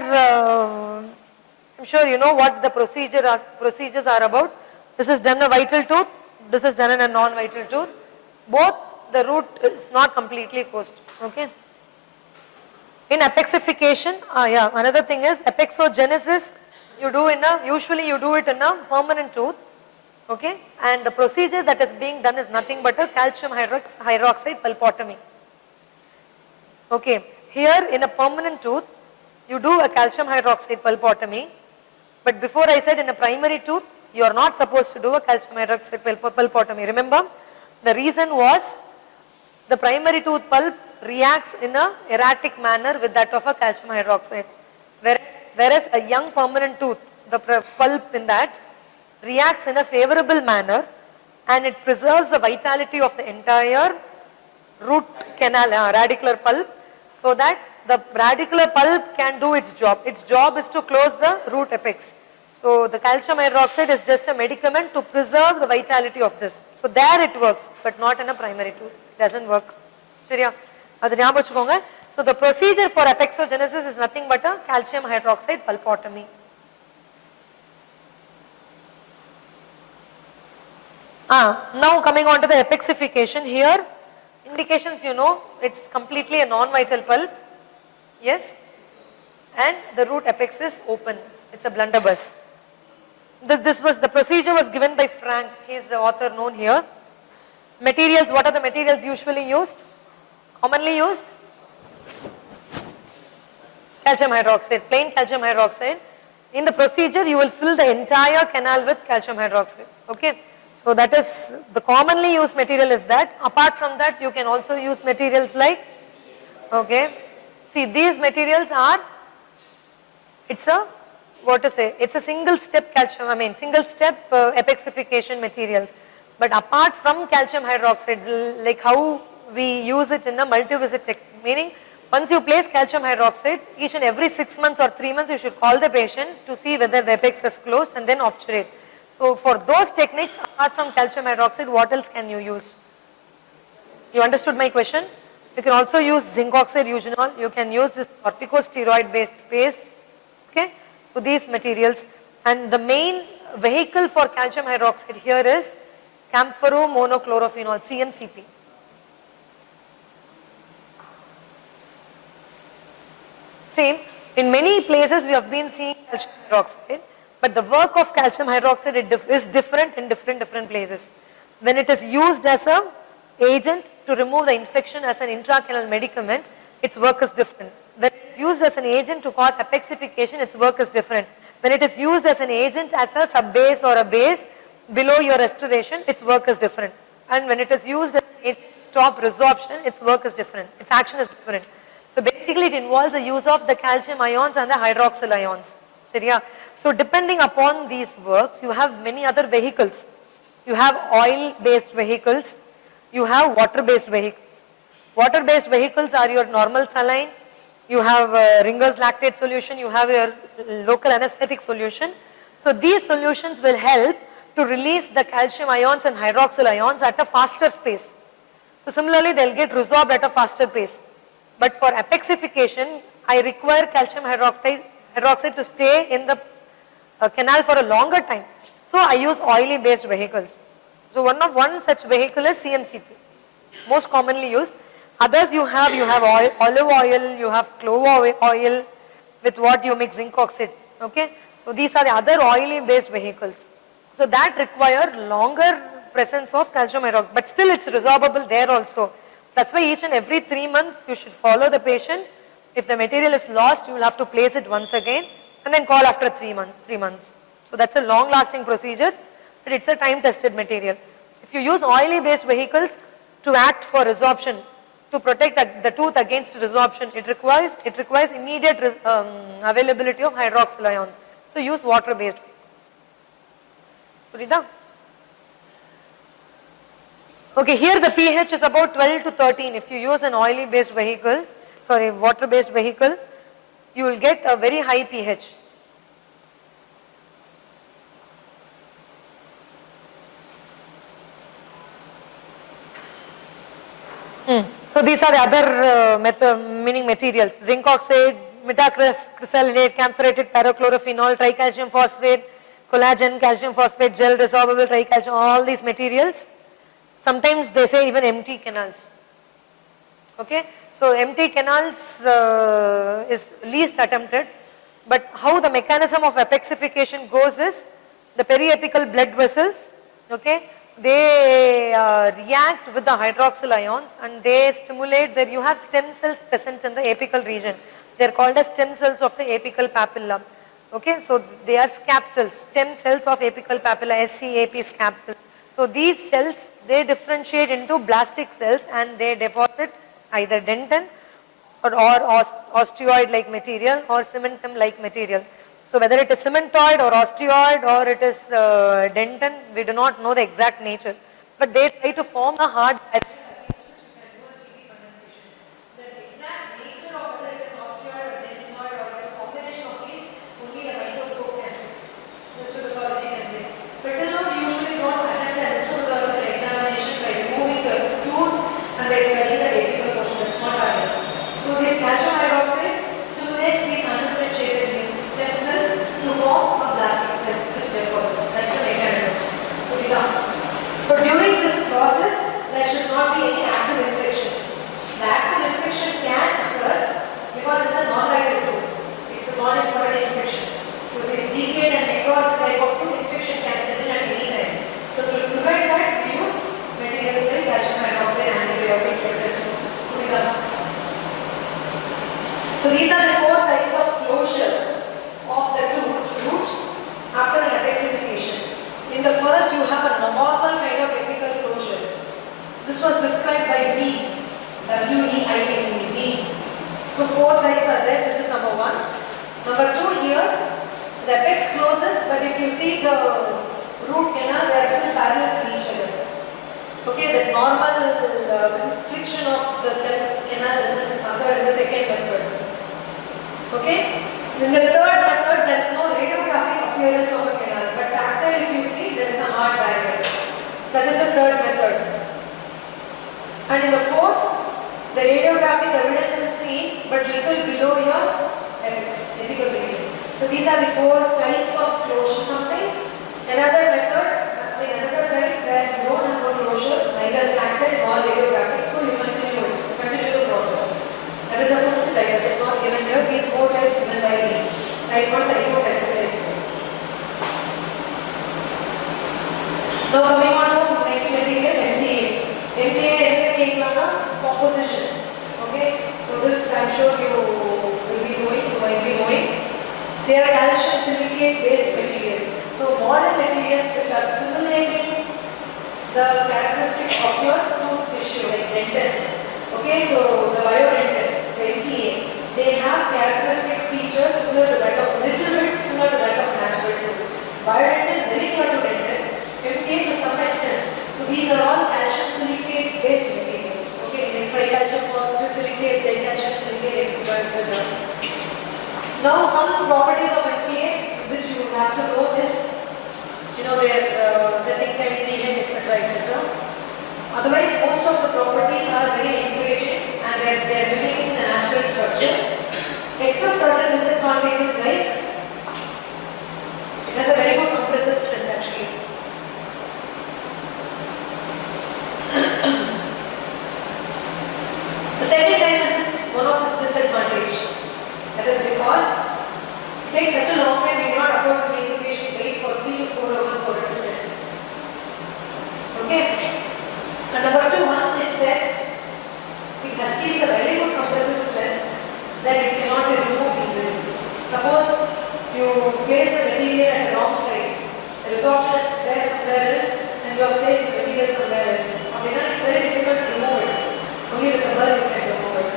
I'm sure you know what the procedures are about. This is done in a vital tooth, this is done in a non-vital tooth. Both the root is not completely closed. Okay. In apexification, another thing is apexogenesis. Usually you do it in a permanent tooth. Okay, and the procedure that is being done is nothing but a calcium hydroxide pulpotomy. Okay, here in a permanent tooth, you do a calcium hydroxide pulpotomy, but before I said in a primary tooth, you are not supposed to do a calcium hydroxide pulpotomy. Remember, the reason was the primary tooth pulp reacts in a erratic manner with that of a calcium hydroxide, whereas a young permanent tooth, the pulp in that reacts in a favorable manner, and it preserves the vitality of the entire root canal, radicular pulp, so that the radicular pulp can do its job. Its job is to close the root apex. So the calcium hydroxide is just a medicament to preserve the vitality of this. So there it works, but not in a primary tooth. It doesn't work. So the procedure for apexogenesis is nothing but a calcium hydroxide pulpotomy. Now coming on to the apexification, here indications it's completely a non-vital pulp, yes, and the root apex is open, it's a blunderbuss. The procedure was given by Frank, he is the author known here. Materials, what are the materials usually used, commonly used? Calcium hydroxide, plain calcium hydroxide. In the procedure you will fill the entire canal with calcium hydroxide, okay. So that is the commonly used material is that. Apart from that, you can also use materials like, okay, see these materials are, it's a single step single step apexification materials. But apart from calcium hydroxide, like how we use it in a multi-visit technique, meaning once you place calcium hydroxide, each and every 6 months or 3 months you should call the patient to see whether the apex is closed and then obturate. So for those techniques, apart from calcium hydroxide, what else can you use? You understood my question? You can also use zinc oxide eugenol. You can use this corticosteroid based paste. Okay. So these materials, and the main vehicle for calcium hydroxide here is camphor monochlorophenol, CMCP. See, in many places we have been seeing calcium hydroxide. But the work of calcium hydroxide is different in different places. When it is used as an agent to remove the infection as an intracanal medicament, its work is different. When it is used used as an agent to cause epexification, its work is different. When it is used as an agent as a sub-base or a base below your restoration, its work is different. And when it is used as an agent to stop resorption, its work is different. Its action is different. So basically it involves the use of the calcium ions and the hydroxyl ions. So depending upon these works, you have many other vehicles. You have oil-based vehicles. You have water-based vehicles. Water-based vehicles are your normal saline. You have Ringer's lactate solution. You have your local anesthetic solution. So these solutions will help to release the calcium ions and hydroxyl ions at a faster pace. So similarly, they'll get resorbed at a faster pace. But for epexification, I require calcium hydroxide to stay in the canal for a longer time. So I use oily based vehicles. So one such vehicle is CMCP, most commonly used. Others you have olive oil, you have clove oil, with what you mix zinc oxide. Okay, so these are the other oily based vehicles. So that require longer presence of calcium hydroxide, but still it's resorbable there also. That's why each and every 3 months you should follow the patient. If the material is lost, you will have to place it once again and then call after 3 months. So that's a long lasting procedure, but it's a time tested material. If you use oily based vehicles to act for resorption, to protect the tooth against resorption, it requires immediate availability of hydroxyl ions. So use water based vehicles. Okay, here the pH is about 12 to 13. If you use an oily based vehicle, water based vehicle, you will get a very high pH. So these are the other meaning materials: zinc oxide, metacrysalinate, camphorated parachlorophenol, tricalcium phosphate, collagen, calcium phosphate, gel, resorbable tricalcium, all these materials. Sometimes they say even empty canals. Okay, so empty canals is least attempted, but how the mechanism of epexification goes is the periapical blood vessels, okay, they react with the hydroxyl ions and they stimulate that you have stem cells present in the apical region. They are called as stem cells of the apical papilla. Okay, so they are scap cells, stem cells of apical papilla, SCAP scap cells. So these cells, they differentiate into blastic cells and they deposit either dentin or osteoid like material or cementum like material. So whether it is cementoid or osteoid or it is dentin, we do not know the exact nature. But they try to form a hard barrier against which you can do a GP condensation. The exact nature of whether it is osteoid or dentinoid or it's a combination of these, only a microscope can see. Histopathology can say. But till now we usually don't attempt the histopathological examination by removing the tooth and they study the apical portion. That's not our job. So this calcium hydroxide stimulates these undifferentiated stem cells to form a plastic cell which deposits. That's the mechanism. So during this process, there should not be any active infection. The active infection can occur because it's a non-viral tooth. It's a non-infected infection. So this decayed and necrosis type of tooth infection can settle at any time. So to prevent that, we use materials like calcium hydroxide, antibiotics, etc. So these are the 4 types of closure of the tooth root after an epexification. In the first, you have a normal kind of apical closure. This was described by Wien, W-E-I-N-E, So 4 types are there. This is number 1. Number 2 here, so the apex closes, but if you see the root canal, they are still parallel to each other. Okay, the normal constriction of the canal doesn't occur in the second method. Okay, in the third method, there is no radiographic appearance of a canal, but tactile, if you see, there is a hard barrier. That is the third method. And in the fourth, the radiographic evidence is seen, but little below your apical region. So these are the 4 types of closure. Sometimes another method, another type where you don't have a closure, neither tactile nor radiographic, so you continue the process. That is a 5th type that is not given here. These 4 types given by me. Type 1, type 2, type 3, type 4. Now coming on to next material, MTA. MTA composition. Okay, so this I'm sure you will be doing They are calcium silicate based materials. So modern materials which are simulating the characteristics of your tooth tissue, like dental. Okay, so the biodental, the MTA, they have characteristic features similar to that of little bit similar to that of natural tooth. Biodental very near to dental, MTA to some extent. So these are all calcium silicate based materials. Okay, like calcium phosphate silicates, then calcium silicate, etc. Now some properties of MTA which you have to know is, their setting time, pH, etc. Otherwise, most of the properties are very encouraging and they are mimicking the natural structure. Except certain disadvantages like it has a very good compressive strength actually. The setting time is one of its disadvantages. That is because it takes such a long time, we cannot afford to make the patient wait for 3 to 4 hours for it to set. Okay? And number 2, once it sets, see it achieves a very good compressive strength, then it cannot be removed easily. Suppose you place the material at the wrong side, the resorption is there somewhere else, and you have placed the material somewhere else. It's very difficult to remove it. Only with the burr you can remove it.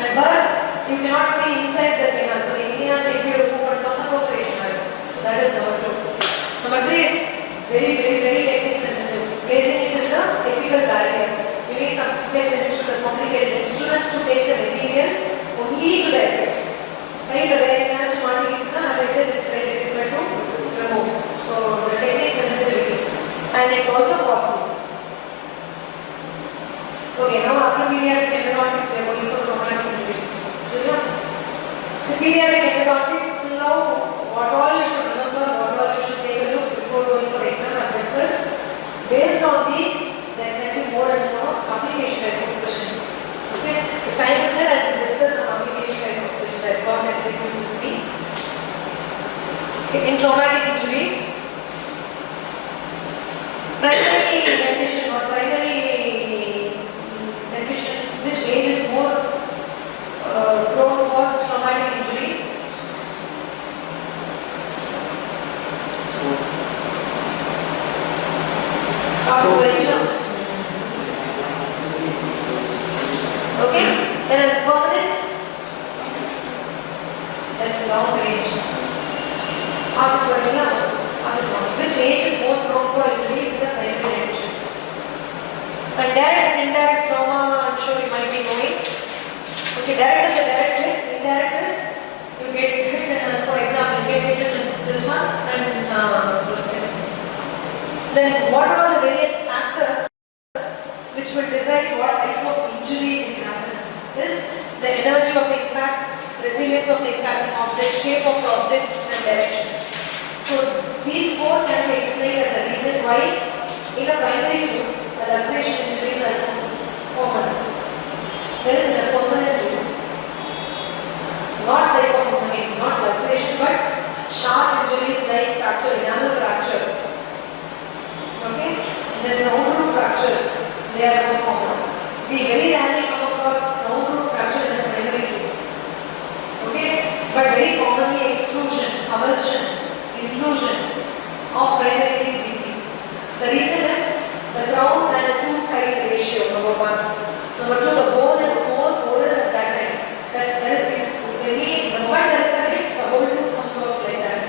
And burr, you cannot see inside the canal. So, Indian shape you remove it from the perforation. So, that is number 2. Number 3 is very technique sensitive. Placing it is the typical barrier. You need some complicated instruments to take the material only to the apex. Side the very much as I said, it's very difficult to remove. So, the technique sensitivity. And it's also possible. Okay, now after pediatric endodontics, we are going for traumatic injuries. So, pediatric endodontics, till now, what all you should remember, what all you should take a look before going for exam and discuss. Based on these, there can be more and more application type of questions. Okay, if time is there, I will discuss some application type of questions that got MCQs with me. Okay, in traumatic injuries, primary dentition or primary dentition, which age is more prone for traumatic injuries? After 20 years. Okay, then a permanent, that's long range. After 20 years, which age is more prone for injuries in the primary dentition? And direct and indirect trauma, I'm sure you might be knowing. Okay, direct is a direct hit, indirect is you get hit in, for example, you get hit in this one and this one. Then what are the various factors which will decide what type of injury it happens? Is the energy of the impact, resilience of the impact object, shape of the object and direction. So these 4 can be explained as the reason why in a primary tooth the luxation injuries are common. There is a permanent tooth, not type of movement, not luxation, but sharp injuries like fracture, enamel fracture. Okay? And then round root fractures, they are more common. We very rarely come across round root fracture in a primary tooth. Okay? But very commonly extrusion, avulsion, intrusion of primary teeth we see. The reason is the crown and the tooth size ratio, number 1. Number 2, the bone is more porous at that time. The moment there is a hit, the whole tooth comes out like that.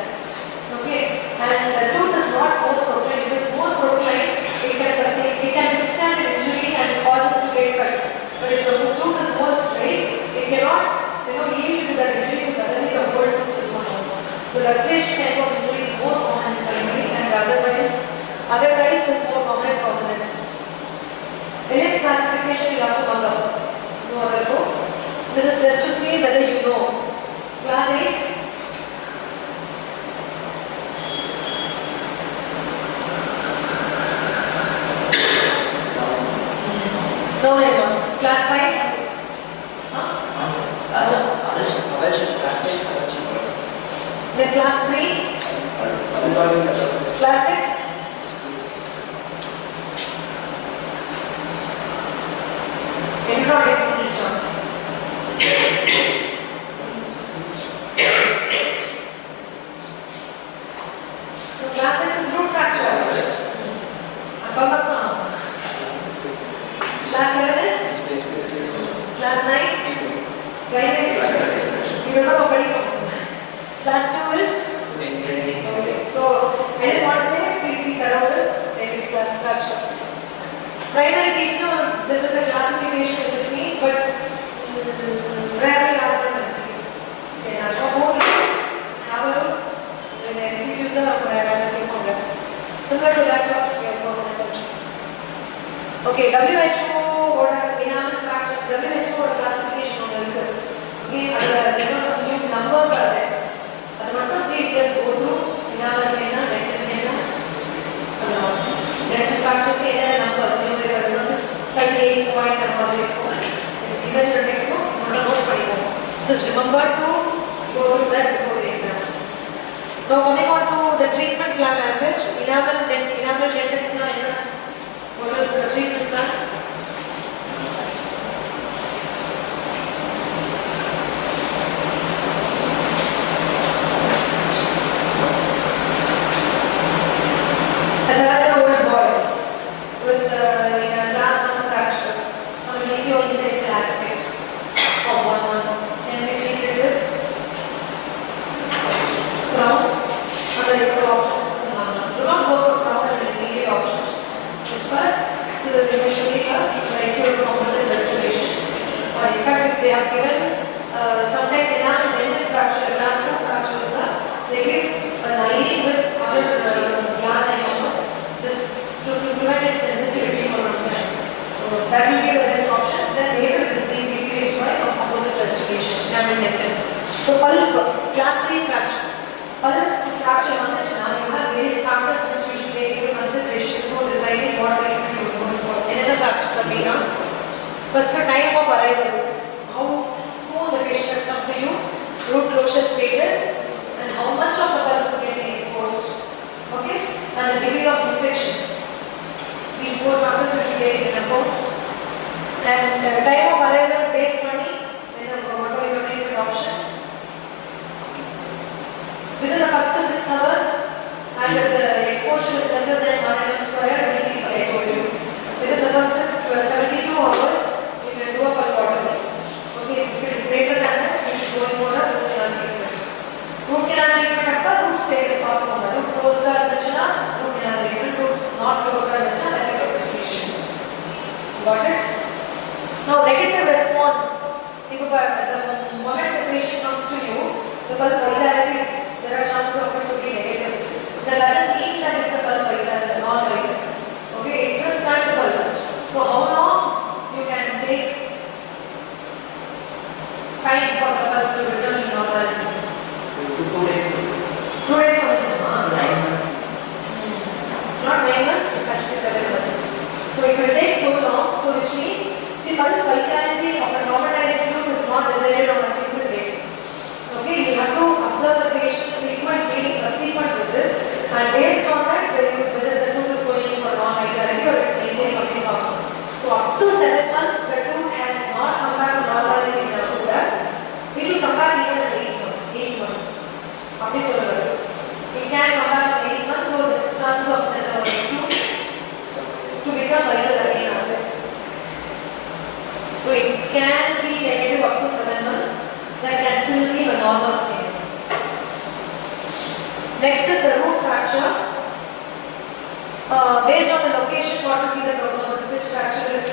Okay? And the tooth is not more proclaimed. If it's more proclaimed, it can withstand an injury and cause it to get cut. But if the tooth is more straight, it cannot yield to that injury, so suddenly the whole tooth will come out. So luxation type of injury is more common in primary, and otherwise, other type is more common and permanent. Ellis classification you have to mug up. No other go. This is just to see whether you know. Class 8. No names. Class 5. Then class 3. Class 6. Introduction. Class 2 is? Okay. So I just want to say, please be thorough with there is class fracture. Primary treatment, this is a classification you see, but rarely asked as MCQ. Okay, now show more. Just have a look. When the MCQs are similar to that of your permanent function. Okay, WHO or enamel fracture. WHO or classification on the liquid. Okay, there are some new numbers are there. Please just go through enamel vena, dental vena, dental fracture vena numbers. You know the results is 38 points and 184. It's given in the textbook, not about 24. Just remember to go through that before the exams. Now coming on to the treatment plan as such, enamel dental vena. What is the treatment plan? As another old boy with in a class 1 fracture on a mesioincisal aspect of 1 can be treated with crowns under equal options. Do not go for crown as an immediate option. So first, usually like your composite restoration. Or in fact, if they have given sometimes enamel dental fracture, class 2 fractures, they give a lining with other glass ionos just to prevent its sensitivity for suspension. So that will be the best option. Then later it is being replaced by a composite restoration, enamel dental. So pulp, class 3 fracture. Pulp fracture on the channel, you have various factors which you should take into consideration before deciding what treatment you are going for. Another fractures are being done. First, the time of arrival. How soon the patient has come to you, root closure status, and how much of the pulp is getting exposed. Okay? And the degree of infection. These 4 factors you should take into account. And time of arrival based on what are your treatment options. Within the first 6 hours, and if the exposure is lesser than 1 mm square, release I told you. Within the first 72 hours, you can do a pulpotomy. Okay, if it is greater than that, you should go in for a root canal treatment. Root canal treatment appa root status paathukonga. Root closer irundhuchuna root canal treatment, root not closer irundhuchuna restoration. Got it? Now negative response. The moment the patient comes to you, the pulp vitality, there are chances of it to be negative. That doesn't mean that it's a pulp vitality, non-vital. Okay, it's a standard pulp. So how long you can take time for the pulp to return to normality? 2 days. 2 days for the 9 months. It's not 9 months, it's actually 7 months. So it will take so long, so which means the pulp vitality of a traumatized tooth is not decided on a single day. Okay, you have to observe the patient's frequent bleeding, subsequent visits, and based on that, whether the tooth is going for non-vitality or it's maintaining something else. So up to 7 months, the tooth has not come back to normality in the tooth. It will come back even in 8 months. It can come back in 8 months, so the chance of the tooth to become vital again are there. So it can be negative up to 7 months. That can still be a normal thing. Next is the root fracture. Based on the location, what will be the prognosis? Which fracture is,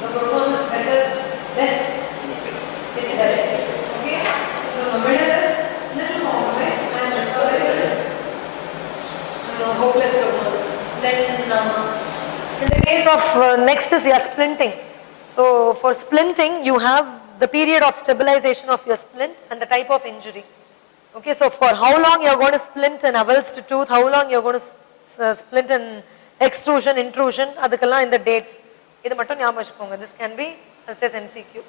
the prognosis better, best? It's best. Okay? So the middle is little compromised and the cervical is hopeless prognosis. Then in the case of next is splinting. So for splinting, you have the period of stabilization of your splint and the type of injury. Okay, so for how long you are going to splint an avulsed tooth, how long you are going to splint an extrusion, intrusion, adukalla in the dates. Idu mattum nyabam vechukonga. This can be just as MCQ.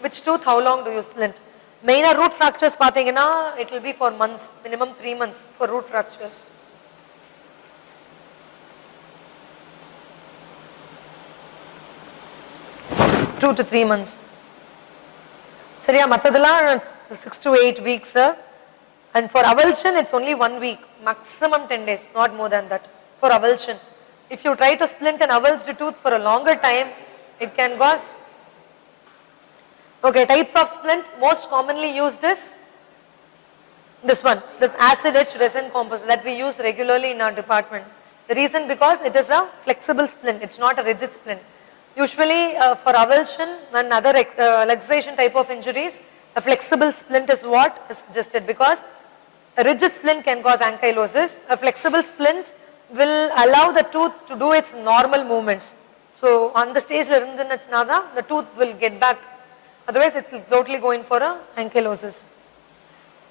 Which tooth, how long do you splint? Main root fractures pathina, it will be for months, minimum 3 months for root fractures. Two to 3 months. Seriya, mathadala 6 to 8 weeks. And for avulsion, it's only 1 week, maximum 10 days, not more than that. For avulsion. If you try to splint an avulsed tooth for a longer time, it can cause. Okay, types of splint most commonly used is This one, this acid etched resin composite that we use regularly in our department. The reason because it is a flexible splint, it's not a rigid splint. Usually for avulsion and other luxation type of injuries, a flexible splint is what is suggested, because a rigid splint can cause ankylosis. A flexible splint will allow the tooth to do its normal movements. So on the stage the tooth will get back, otherwise it will totally go in for a ankylosis.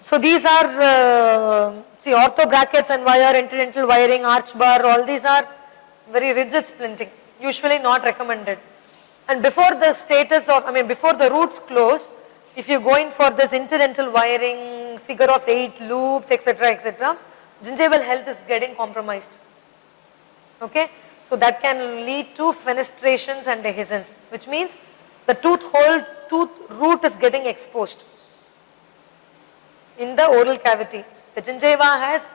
So these are see, ortho brackets and wire, interdental wiring, arch bar, all these are very rigid splinting, usually not recommended. And before the status of, before the roots close, if you go in for this interdental wiring, figure of 8 loops, etc., gingival health is getting compromised. Okay, so that can lead to fenestrations and dehiscence, which means the tooth root is getting exposed in the oral cavity. The gingiva has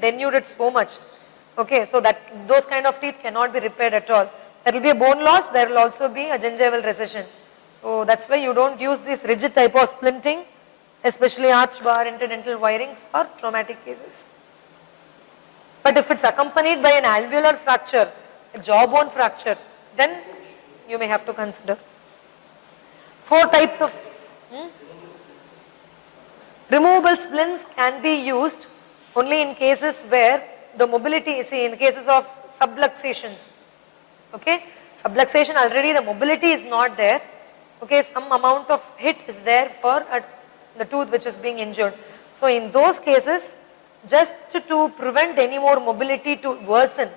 denuded so much. Okay, so that those kind of teeth cannot be repaired at all. There will be a bone loss, there will also be a gingival recession. So that's why you don't use this rigid type of splinting, especially arch bar, interdental wiring for traumatic cases. But if it's accompanied by an alveolar fracture, a jawbone fracture, then you may have to consider. 4 types of removable splints can be used only in cases where the mobility, see, in cases of subluxation. Okay, subluxation already the mobility is not there. Okay, some amount of hit is there for the tooth which is being injured. So in those cases, just to prevent any more mobility to worsen,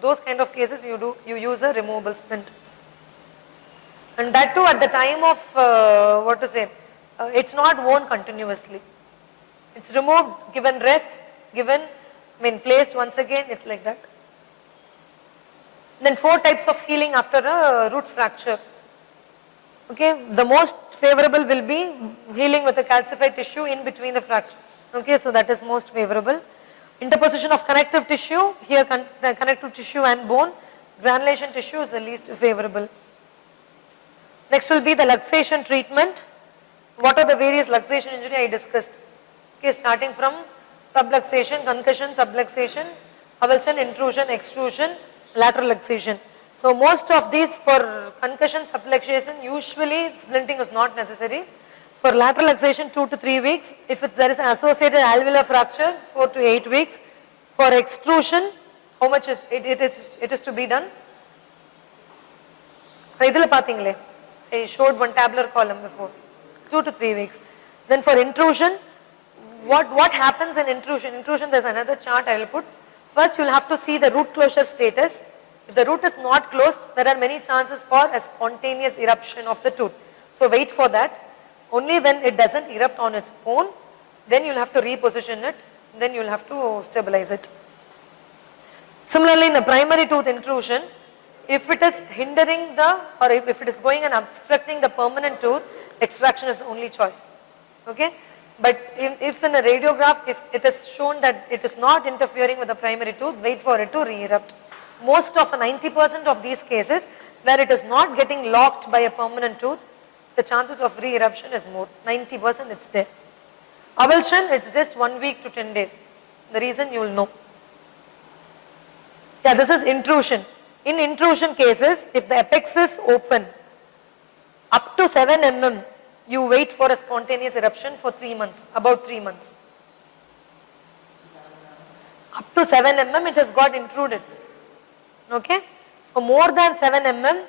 those kind of cases you use a removable splint. And that too at the time of it's not worn continuously. It's removed, given rest, placed once again, it's like that. Then 4 types of healing after a root fracture. Okay, the most favorable will be healing with a calcified tissue in between the fractures. Okay, so that is most favorable. Interposition of connective tissue, here the connective tissue and bone, granulation tissue is the least favorable. Next will be the luxation treatment. What are the various luxation injury I discussed? Okay, starting from subluxation, concussion, subluxation, avulsion, intrusion, extrusion, lateral luxation. So most of these for concussion, subluxation, usually splinting is not necessary. For lateral luxation 2 to 3 weeks. If there is an associated alveolar fracture 4 to 8 weeks. For extrusion, how much is it is to be done? I showed one tabular column before. 2 to 3 weeks. Then for intrusion, what happens in intrusion? Intrusion, there is another chart I will put. First you will have to see the root closure status. If the root is not closed, there are many chances for a spontaneous eruption of the tooth. So wait for that. Only when it doesn't erupt on its own, then you will have to reposition it, then you will have to stabilize it. Similarly, in the primary tooth intrusion, if it is hindering or if it is going and obstructing the permanent tooth, extraction is the only choice. Okay? But if in a radiograph, if it is shown that it is not interfering with the primary tooth, wait for it to re-erupt. Most of 90% of these cases, where it is not getting locked by a permanent tooth, the chances of re-eruption is more. 90% it's there. Avulsion, it's just 1 week to 10 days. The reason you will know. Yeah, this is intrusion. In intrusion cases, if the apex is open, up to 7 mm, you wait for a spontaneous eruption for 3 months, about 3 months. Up to 7 mm, it has got intruded. Okay? So more than 7 mm,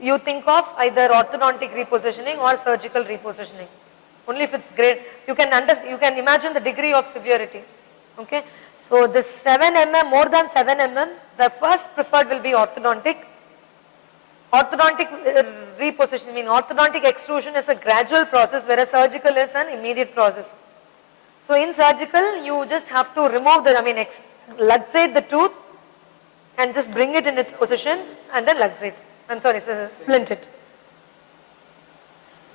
you think of either orthodontic repositioning or surgical repositioning. Only if it's great, you can imagine the degree of severity. Okay, so this 7 mm, more than 7 mm, the first preferred will be orthodontic. Orthodontic repositioning, orthodontic extrusion is a gradual process, whereas surgical is an immediate process. So in surgical, you just have to remove luxate the tooth and just bring it in its position and then luxate. Splint it.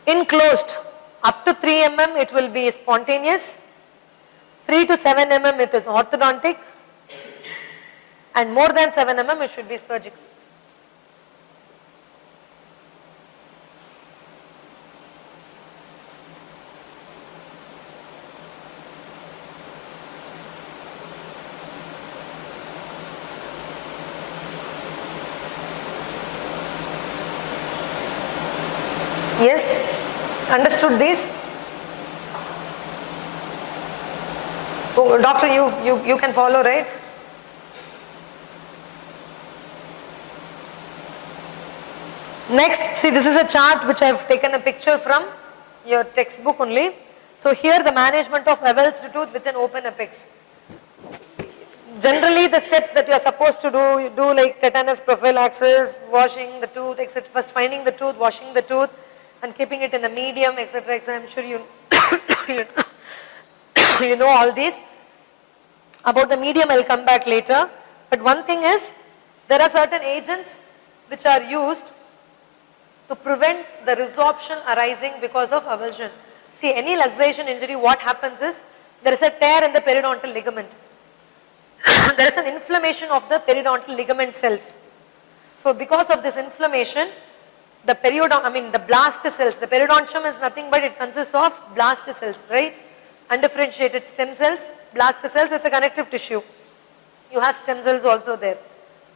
In closed, up to 3 mm it will be spontaneous, 3 to 7 mm it is orthodontic, and more than 7 mm it should be surgical. Yes? Understood this? Oh, doctor, you can follow, right? Next, see, this is a chart which I have taken a picture from your textbook only. So here the management of avulsed tooth with an open apex. Generally the steps that you are supposed to do, you do like tetanus prophylaxis, washing the tooth, etc. First finding the tooth, washing the tooth and keeping it in a medium, etc. etc. I'm sure you, you know all these. About the medium I'll come back later. But one thing is, there are certain agents which are used to prevent the resorption arising because of avulsion. See, any luxation injury, what happens is, there is a tear in the periodontal ligament. There is an inflammation of the periodontal ligament cells. So because of this inflammation, the blast cells, the periodontium is nothing but it consists of blast cells, right? Undifferentiated stem cells, blast cells is a connective tissue. You have stem cells also there.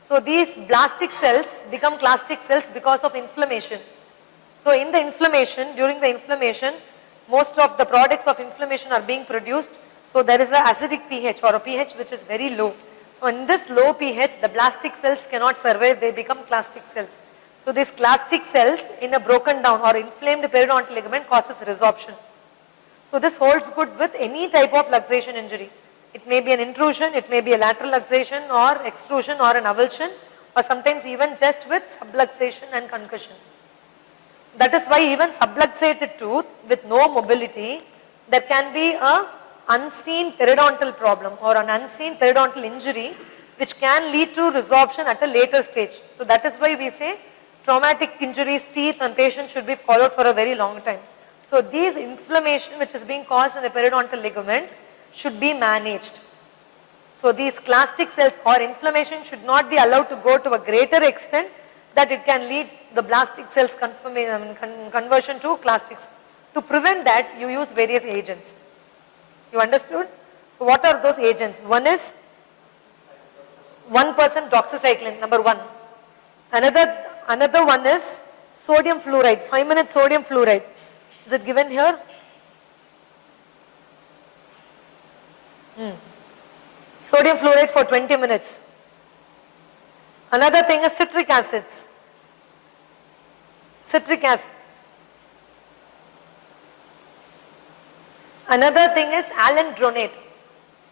So these blastic cells become clastic cells because of inflammation. So in the inflammation, during the inflammation, most of the products of inflammation are being produced. So there is an acidic pH or a pH which is very low. So in this low pH, the blastic cells cannot survive, they become clastic cells. So these clastic cells in a broken down or inflamed periodontal ligament causes resorption. So this holds good with any type of luxation injury. It may be an intrusion, it may be a lateral luxation or extrusion or an avulsion, or sometimes even just with subluxation and concussion. That is why even subluxated tooth with no mobility, there can be a unseen periodontal problem or an unseen periodontal injury which can lead to resorption at a later stage. So that is why we say traumatic injuries, teeth and patients should be followed for a very long time. So these inflammation which is being caused in the periodontal ligament should be managed. So these clastic cells or inflammation should not be allowed to go to a greater extent that it can lead the blastic cells conversion to clastics. To prevent that, you use various agents. You understood? So what are those agents? One is 1% doxycycline, number one. Another one is sodium fluoride, 5 minutes sodium fluoride. Is it given here? Sodium fluoride for 20 minutes. Another thing is citric acids. Citric acid. Another thing is alendronate.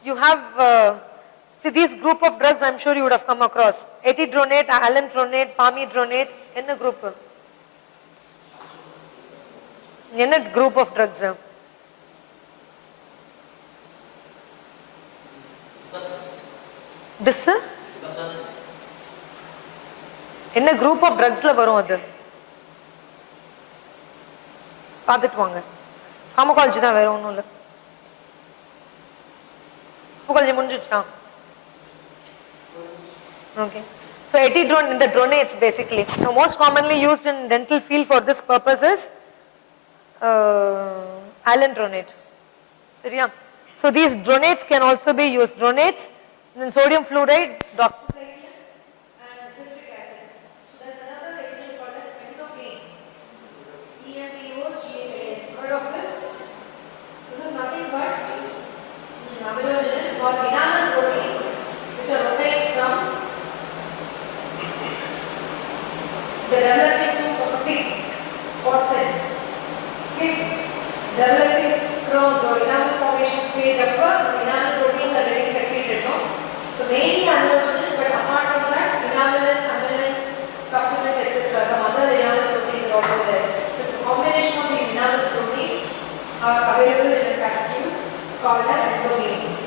You have, see these group of drugs I am sure you would have come across. Etidronate, alendronate, palmidronate, in a group. In a group of drugs. This? In a group of drugs la varum adu. Paadittu vaanga. Pharmacology da vera onnum illa. Pharmacology munjicha. Okay. So etidronate, the dronates basically. So most commonly used in dental field for this purpose is alendronate. So these dronates can also be used. Dronates, then sodium fluoride, doxycycline and citric acid. So there is another agent called as pentoglane. EMPOGAN. Heard of this? This is nothing but amelogenin or enamel proteins which are obtained from the developing tube of a pig porcine. Okay? Developing crowns or enamel formation stage of the enamel proteins are getting secreted. No? So mainly amelogenin, but apart from that, enamelins, amylins, tufulins, etc. Some other enamel proteins are also there. So it's a combination of these enamel proteins are available in a capsule called as endoglane.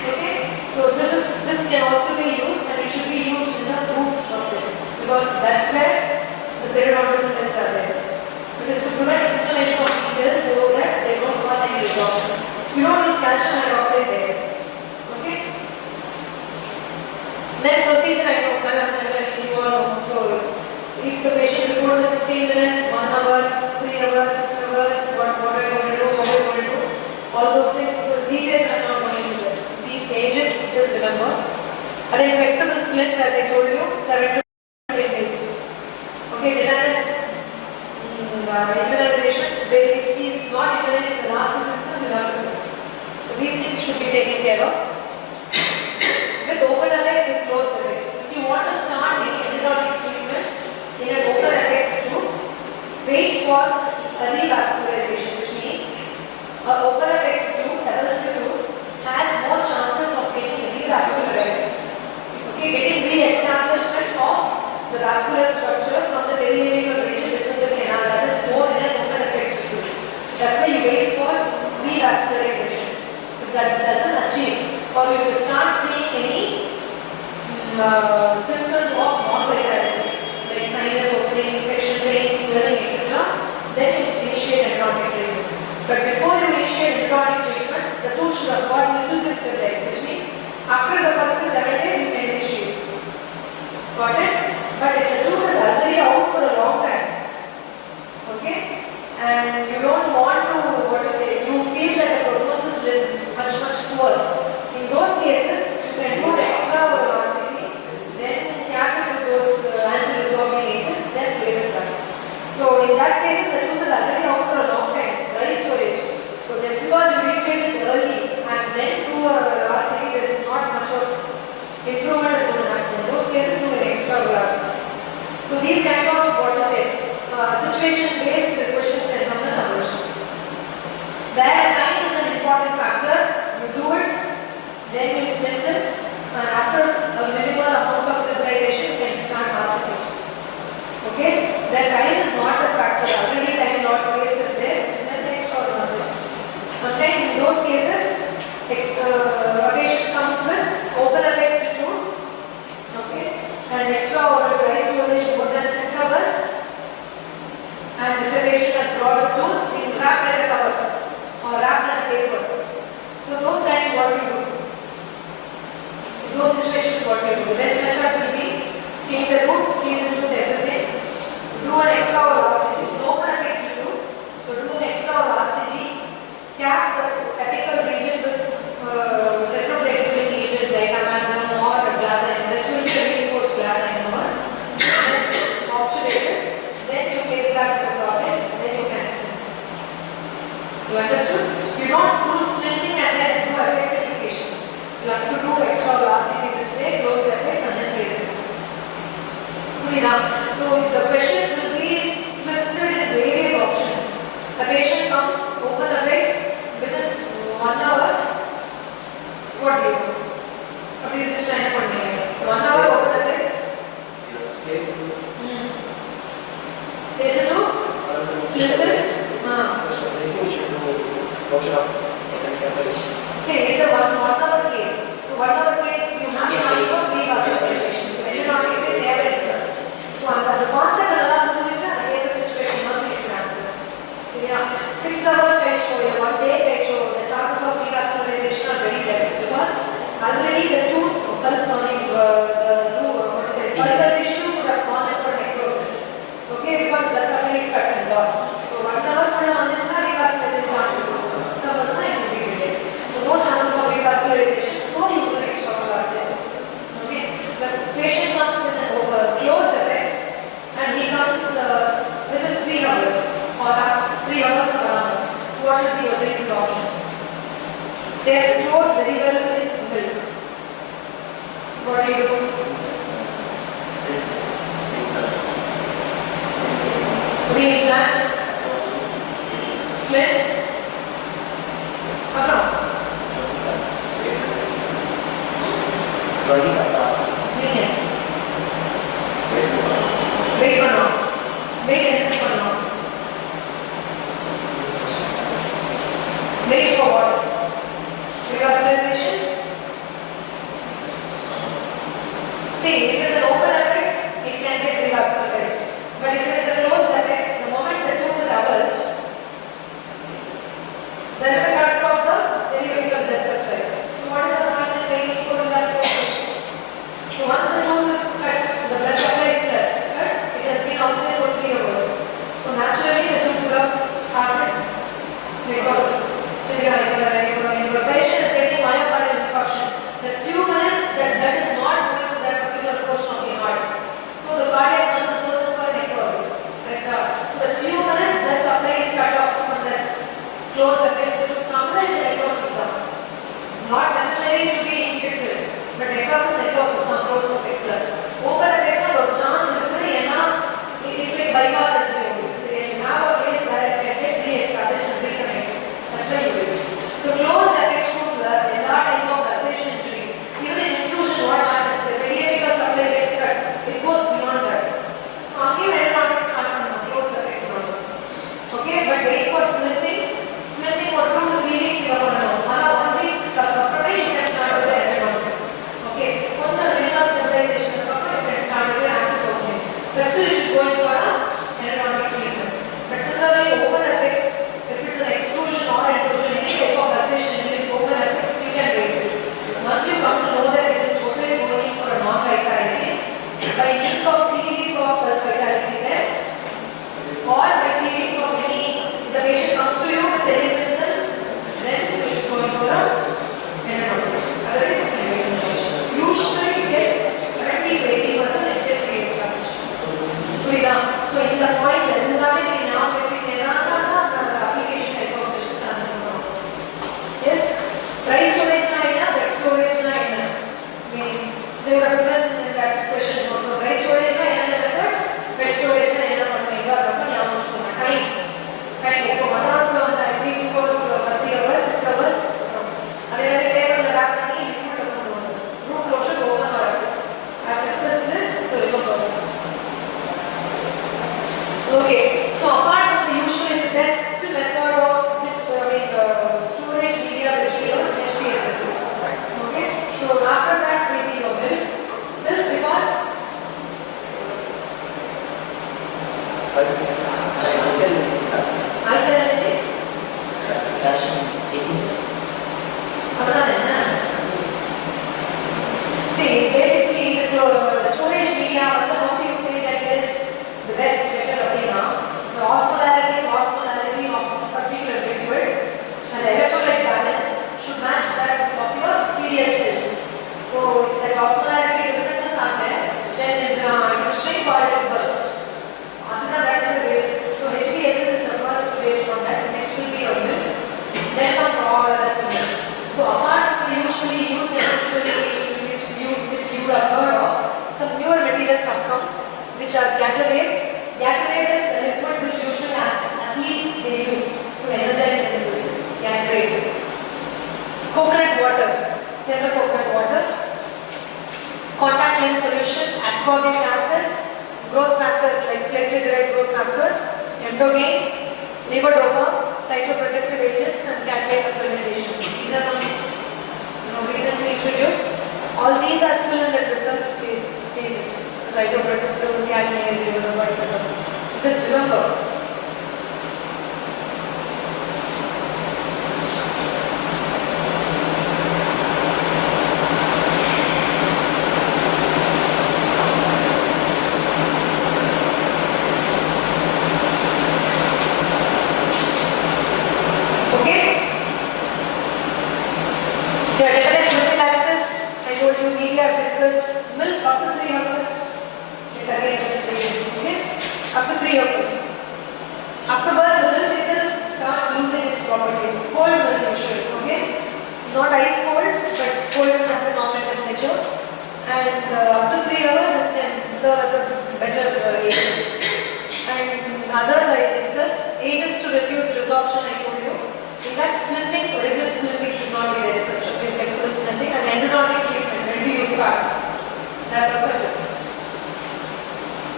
Okay? So this can also be used and it should be used in the roots of this because that's where the periodontal cells are there. It is to prevent inflammation of these cells so that they don't cause any resorption. You don't use calcium hydroxide there. Okay? Then procedure I know, you all know. So if the patient reports in 15 minutes, 1 hour, 3 hours, 6 hours, what are you going to do, what are you going to do, all those things, the details are not going to there. These agents, just remember. And then flexible splint, as I told you, 7 to 10 days. Okay, tetanus, things should be taken care of. With open apex, with closed apex. If you want to start any endodontic treatment in an open apex tube, wait for a revascularization, which means an open apex tube, Hevel's tube, has more chances of getting revascularized. Okay, getting re-establishment of the vascular structure from the periapical region within the canal. That is more in an open apex tube. That's why you wait for revascularization. If that doesn't achieve, or if you start seeing any symptoms of non-vitality, like sinus opening, infection, pain, swelling, etc., then you initiate endodontic treatment. But before you initiate endodontic treatment, the tooth should have got a little bit stabilized, which means after the first 7 days you can initiate. Got it? But if the tooth is already out for a long time, okay, and you don't want to, you feel that the prognosis is much poor, in those cases, you can do extra velocity, then cap it with those anti-resorbing agents, then place it back. So in that case, the tooth is already out for a long time, dry storage. So just because you replace it early and then do a velocity, there is not much of improvement is going to happen. In those cases, do an extra velocity. So these kind of situation-based questions can come in conversion. There, time is an important factor. You do it, then you split it, and after a minimal amount of stabilization, you can start massage. Okay? The time is not a factor. Already time not waste is there, and then the extra massage. Sometimes in those cases, a patient comes with open apex tooth, okay, and extra oral dry storage more than 6 hours, and the patient has brought a tooth in wrapped in a cover or wrapped in a paper. So those kind, what you do? In those situations, what you do? The best method will be clean the roots, squeeze into everything, do an extra oral RCT. So open apex tooth, so do an extra oral RCT, cap the apical region with retrograde filling agent like amalgam or glass ionomer. This will be a reinforced glass ionomer. Then obturate it. Then you place back the solid. Then you can splint. You understood? You don't do splinting and then do apexification. You have to do extra velocity this way, close the apex and then place it. So the questions will be twisted in various options. A patient comes, open apex within 1 hour. What do you do? What do you just trying to put me here? 1 hour open apex? Yes, place the tooth. Place it to? Split it? Placing should do motion of apex. See, it's a 1 hour case. So 1 hour case, you have chance of revascularization. So when you not say they have it. So the concept of the situation, not you should answer. So yeah, 6 hours can show you, 1 day can show, the chances of revascularization are very less because already the tooth, pulpal tissue would have gone in for necrosis. Okay, because that's a place cut and lost. So 1 hour revascularization chances 6 hours it will be delayed. So no chances of revascularization, so you do an extra velocity. Okay, the patient comes with an closed apex and he comes within 3 hours or 3 hours around. So what will be your treatment option? They are stored very well in milk. What do you do? Reimplant, slit, or no? Linear. Wait for now. Wait and for now. Wait for what? Revascularization? See, if it is an open apex, it can get revascularized. But if it is a closed apex, the moment the tooth is avulsed, there is a cut of the periapical blood substrate. So what is the point in waiting for revascularization? which are Gatorade. Gatorade is a liquid which usually athletes they use to energize themselves. Gatorade. Coconut water. Tender coconut water. Contact lens solution, ascorbic acid, growth factors like platelet-derived growth factors, endogain, levodopa, cytoprotective agents, and catalase supplementations. These are some recently introduced. All these are still in the research stages. Cytoprotective, catalase, levodopa, etc. Just remember.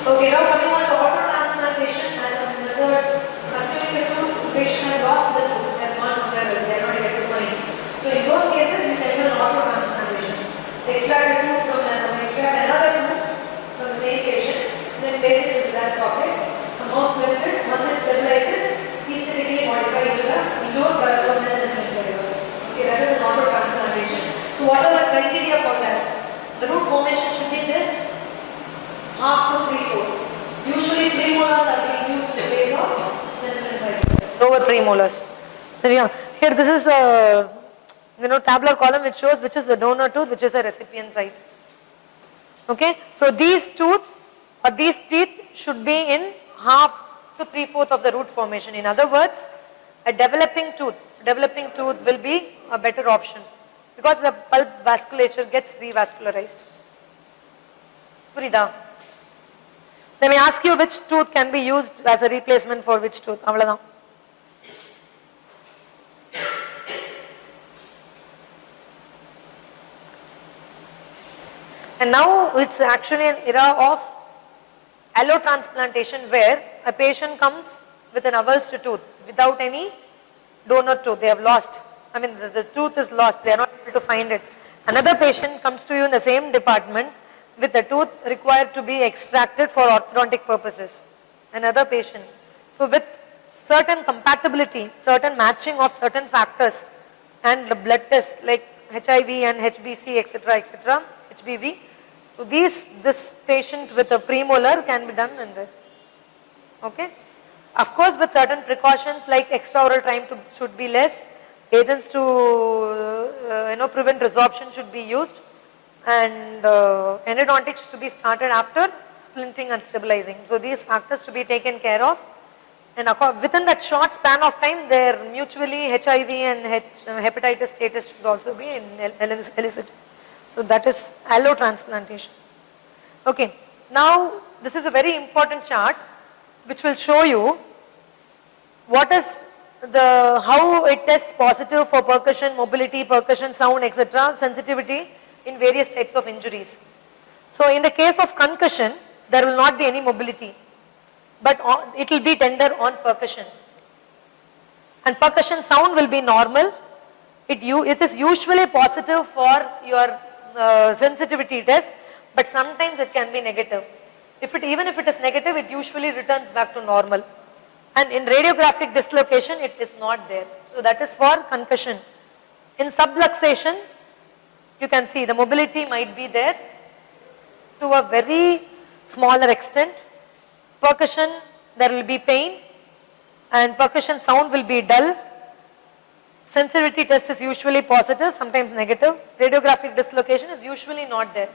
Okay, now coming on to auto transplantation as a method, assuming the patient has lost the tooth, has gone somewhere else, they are not able to find. So in those cases, you can do an auto transplantation. They extract a tooth from extract another tooth from the same patient, then place it into that socket, somehow split it. Once it stabilizes, aesthetically modify into the bioluminescent incisor. Okay, that is an auto transplantation. So what are the criteria for that? The root formation should be just half to 3/4. Usually premolars are being used to place of central incisors. Lower premolars. So yeah, here this is a tabular column which shows which is the donor tooth, which is a recipient site. Okay, so these tooth or these teeth should be in half to 3/4 of the root formation. In other words, a developing tooth will be a better option because the pulp vasculature gets revascularized. Purida. Let me ask you which tooth can be used as a replacement for which tooth. Avladhan. And now it's actually an era of allotransplantation where a patient comes with an avulsed tooth without any donor tooth. They have lost. I mean the tooth is lost. They are not able to find it. Another patient comes to you in the same department with a tooth required to be extracted for orthodontic purposes. Another patient. So with certain compatibility, certain matching of certain factors and the blood tests like HIV and HBC etc. HBV. So this patient with a premolar can be done in there. Okay. Of course with certain precautions like extraoral time should be less, agents to prevent resorption should be used, and endodontics to be started after splinting and stabilizing. So these factors to be taken care of, and within that short span of time their mutually HIV and hepatitis status should also be elicited. So that is allotransplantation. Okay, now this is a very important chart which will show you what is how it tests positive for percussion, mobility, percussion, sound, etc., sensitivity in various types of injuries. So in the case of concussion, there will not be any mobility, but it will be tender on percussion. And percussion sound will be normal. It is usually positive for your sensitivity test, but sometimes it can be negative. Even if it is negative, it usually returns back to normal. And in radiographic dislocation, it is not there. So that is for concussion. In subluxation, you can see the mobility might be there to a very smaller extent. Percussion, there will be pain, and percussion sound will be dull. Sensitivity test is usually positive, sometimes negative. Radiographic dislocation is usually not there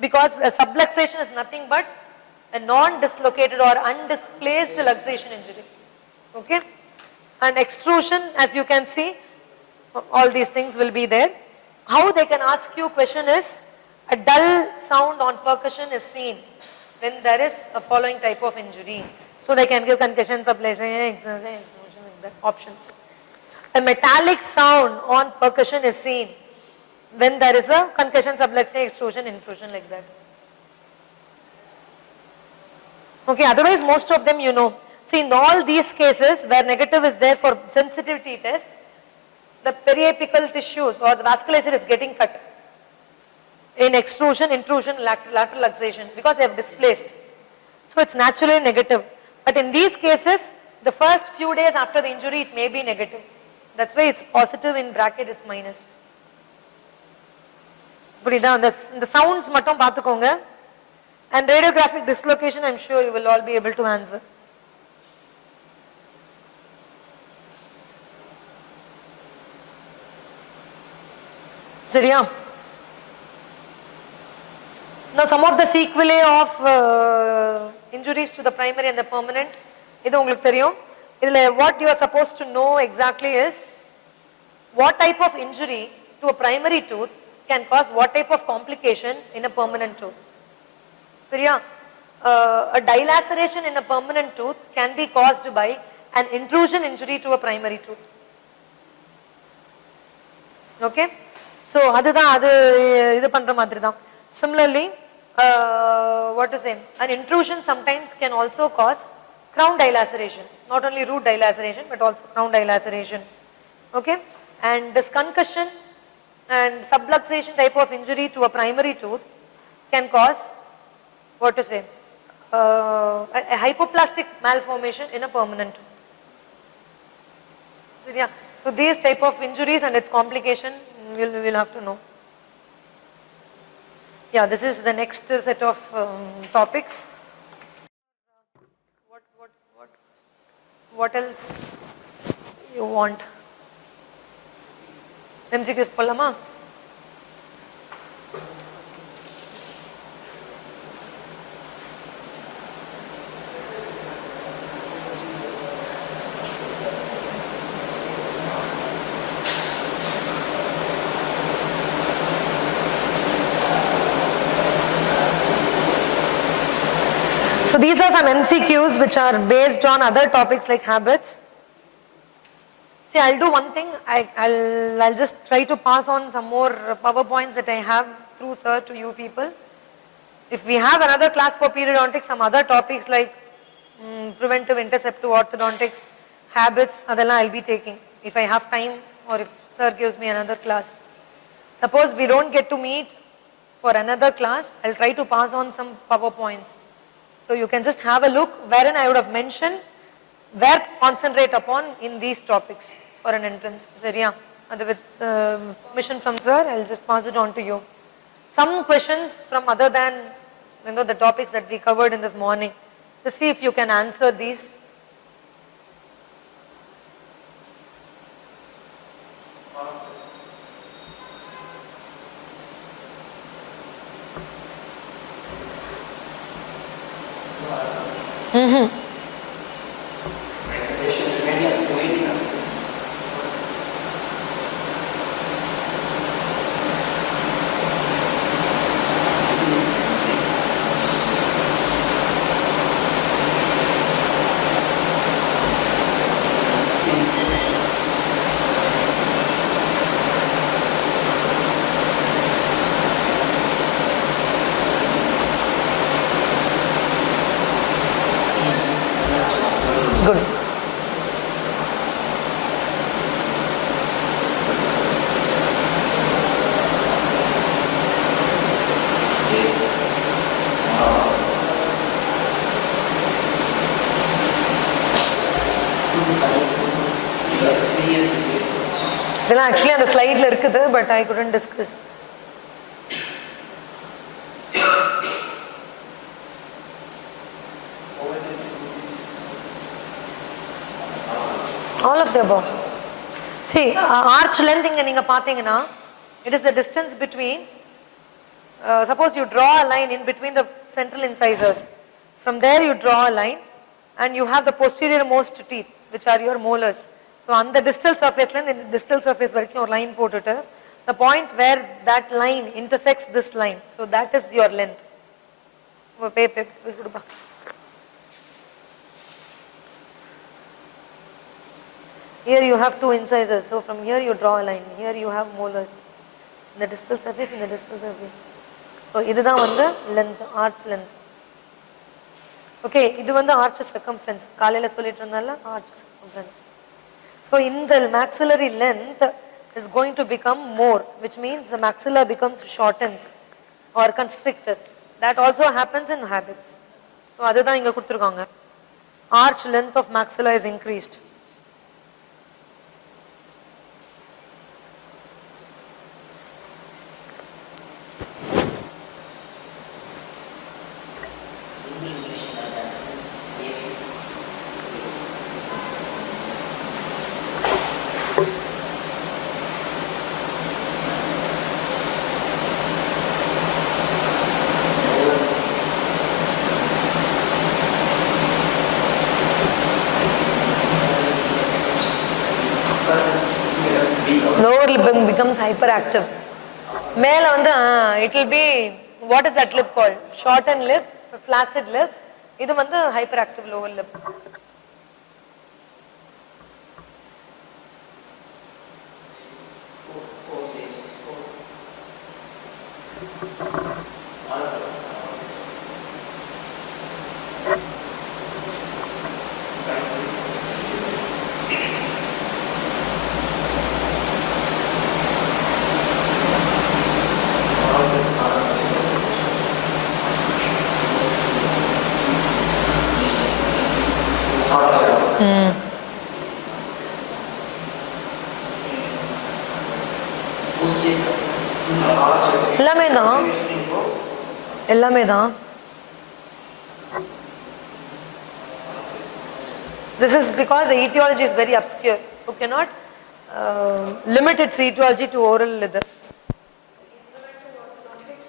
because a subluxation is nothing but a non-dislocated or undisplaced luxation injury. Okay? And extrusion, as you can see, all these things will be there. How they can ask you question is, a dull sound on percussion is seen when there is a following type of injury. So they can give concussion, subluxation, extrusion like that options. A metallic sound on percussion is seen when there is a concussion, subluxation, extrusion, intrusion like that. Okay, otherwise most of them you know. See, in all these cases where negative is there for sensitivity test, the periapical tissues or the vasculature is getting cut in extrusion, intrusion, lateral luxation because they have displaced. So it's naturally negative. But in these cases, the first few days after the injury, it may be negative. That's why it's positive, in bracket it's minus. புரியுதா? இந்த sounds மட்டும் பார்த்துக்கோங்க. And radiographic dislocation, I'm sure you will all be able to answer. சரியா? Now some of the sequelae of injuries to the primary and the permanent, இது உங்களுக்கு தெரியும். இதுல what you are supposed to know exactly is what type of injury to a primary tooth can cause what type of complication in a permanent tooth. சரியா? A dilaceration in a permanent tooth can be caused by an intrusion injury to a primary tooth. Okay? So அதுதான் அது இது பண்ற மாதிரி தான். Similarly, what to say, an intrusion sometimes can also cause crown dilaceration, not only root dilaceration but also crown dilaceration. Okay? And this concussion and subluxation type of injury to a primary tooth can cause, what to say, a hypoplastic malformation in a permanent tooth. Yeah. So these type of injuries and its complication we'll have to know. Yeah, this is the next set of topics. What else you want? MCQs போலாமா? So these are some MCQs which are based on other topics like habits. See, I'll do one thing. I'll just try to pass on some more PowerPoints that I have through sir to you people. If we have another class for periodontics, some other topics like preventive, interceptive, orthodontics, habits, adala I'll be taking if I have time or if sir gives me another class. Suppose we don't get to meet for another class, I'll try to pass on some PowerPoints. So you can just have a look wherein I would have mentioned where to concentrate upon in these topics for an entrance. சரியா? And with permission from sir, I'll just pass it on to you. Some questions from other than the topics that we covered in this morning. Just see if you can answer these. Good. இதெல்லாம் actually அந்த ஸ்லைட்ல இருக்குது but I couldn't discuss. All of the above. See, arch length inga neenga pathina, it is the distance between, suppose you draw a line in between the central incisors. From there you draw a line and you have the posterior most teeth which are your molars. So on the distal surface line, in the distal surface varaikkum or line potuttu, the point where that line intersects this line, so that is your length. கொடுப்பா. Here you have two incisors, so from here you draw a line. Here you have molars in the distal surface, in the distal surface. So இதுதான் வந்து length, arch length. Okay, இது வந்து arch circumference. காலையில சொல்லிட்டு இருந்தால arch circumference. So in the maxillary length is going to become more, which means the maxilla becomes shortens or constricted. That also happens in habits. So அதுதான் இங்க கொடுத்திருக்காங்க. Arch length of maxilla is increased. Lower lip becomes hyperactive. மேல வந்து it will be, what is that lip called? Shortened lip, flaccid lip. இது வந்து hyperactive lower lip. எல்லாமே தான், எல்லாமே தான். This is because the etiology is very obscure, so cannot limit its etiology to oral leather.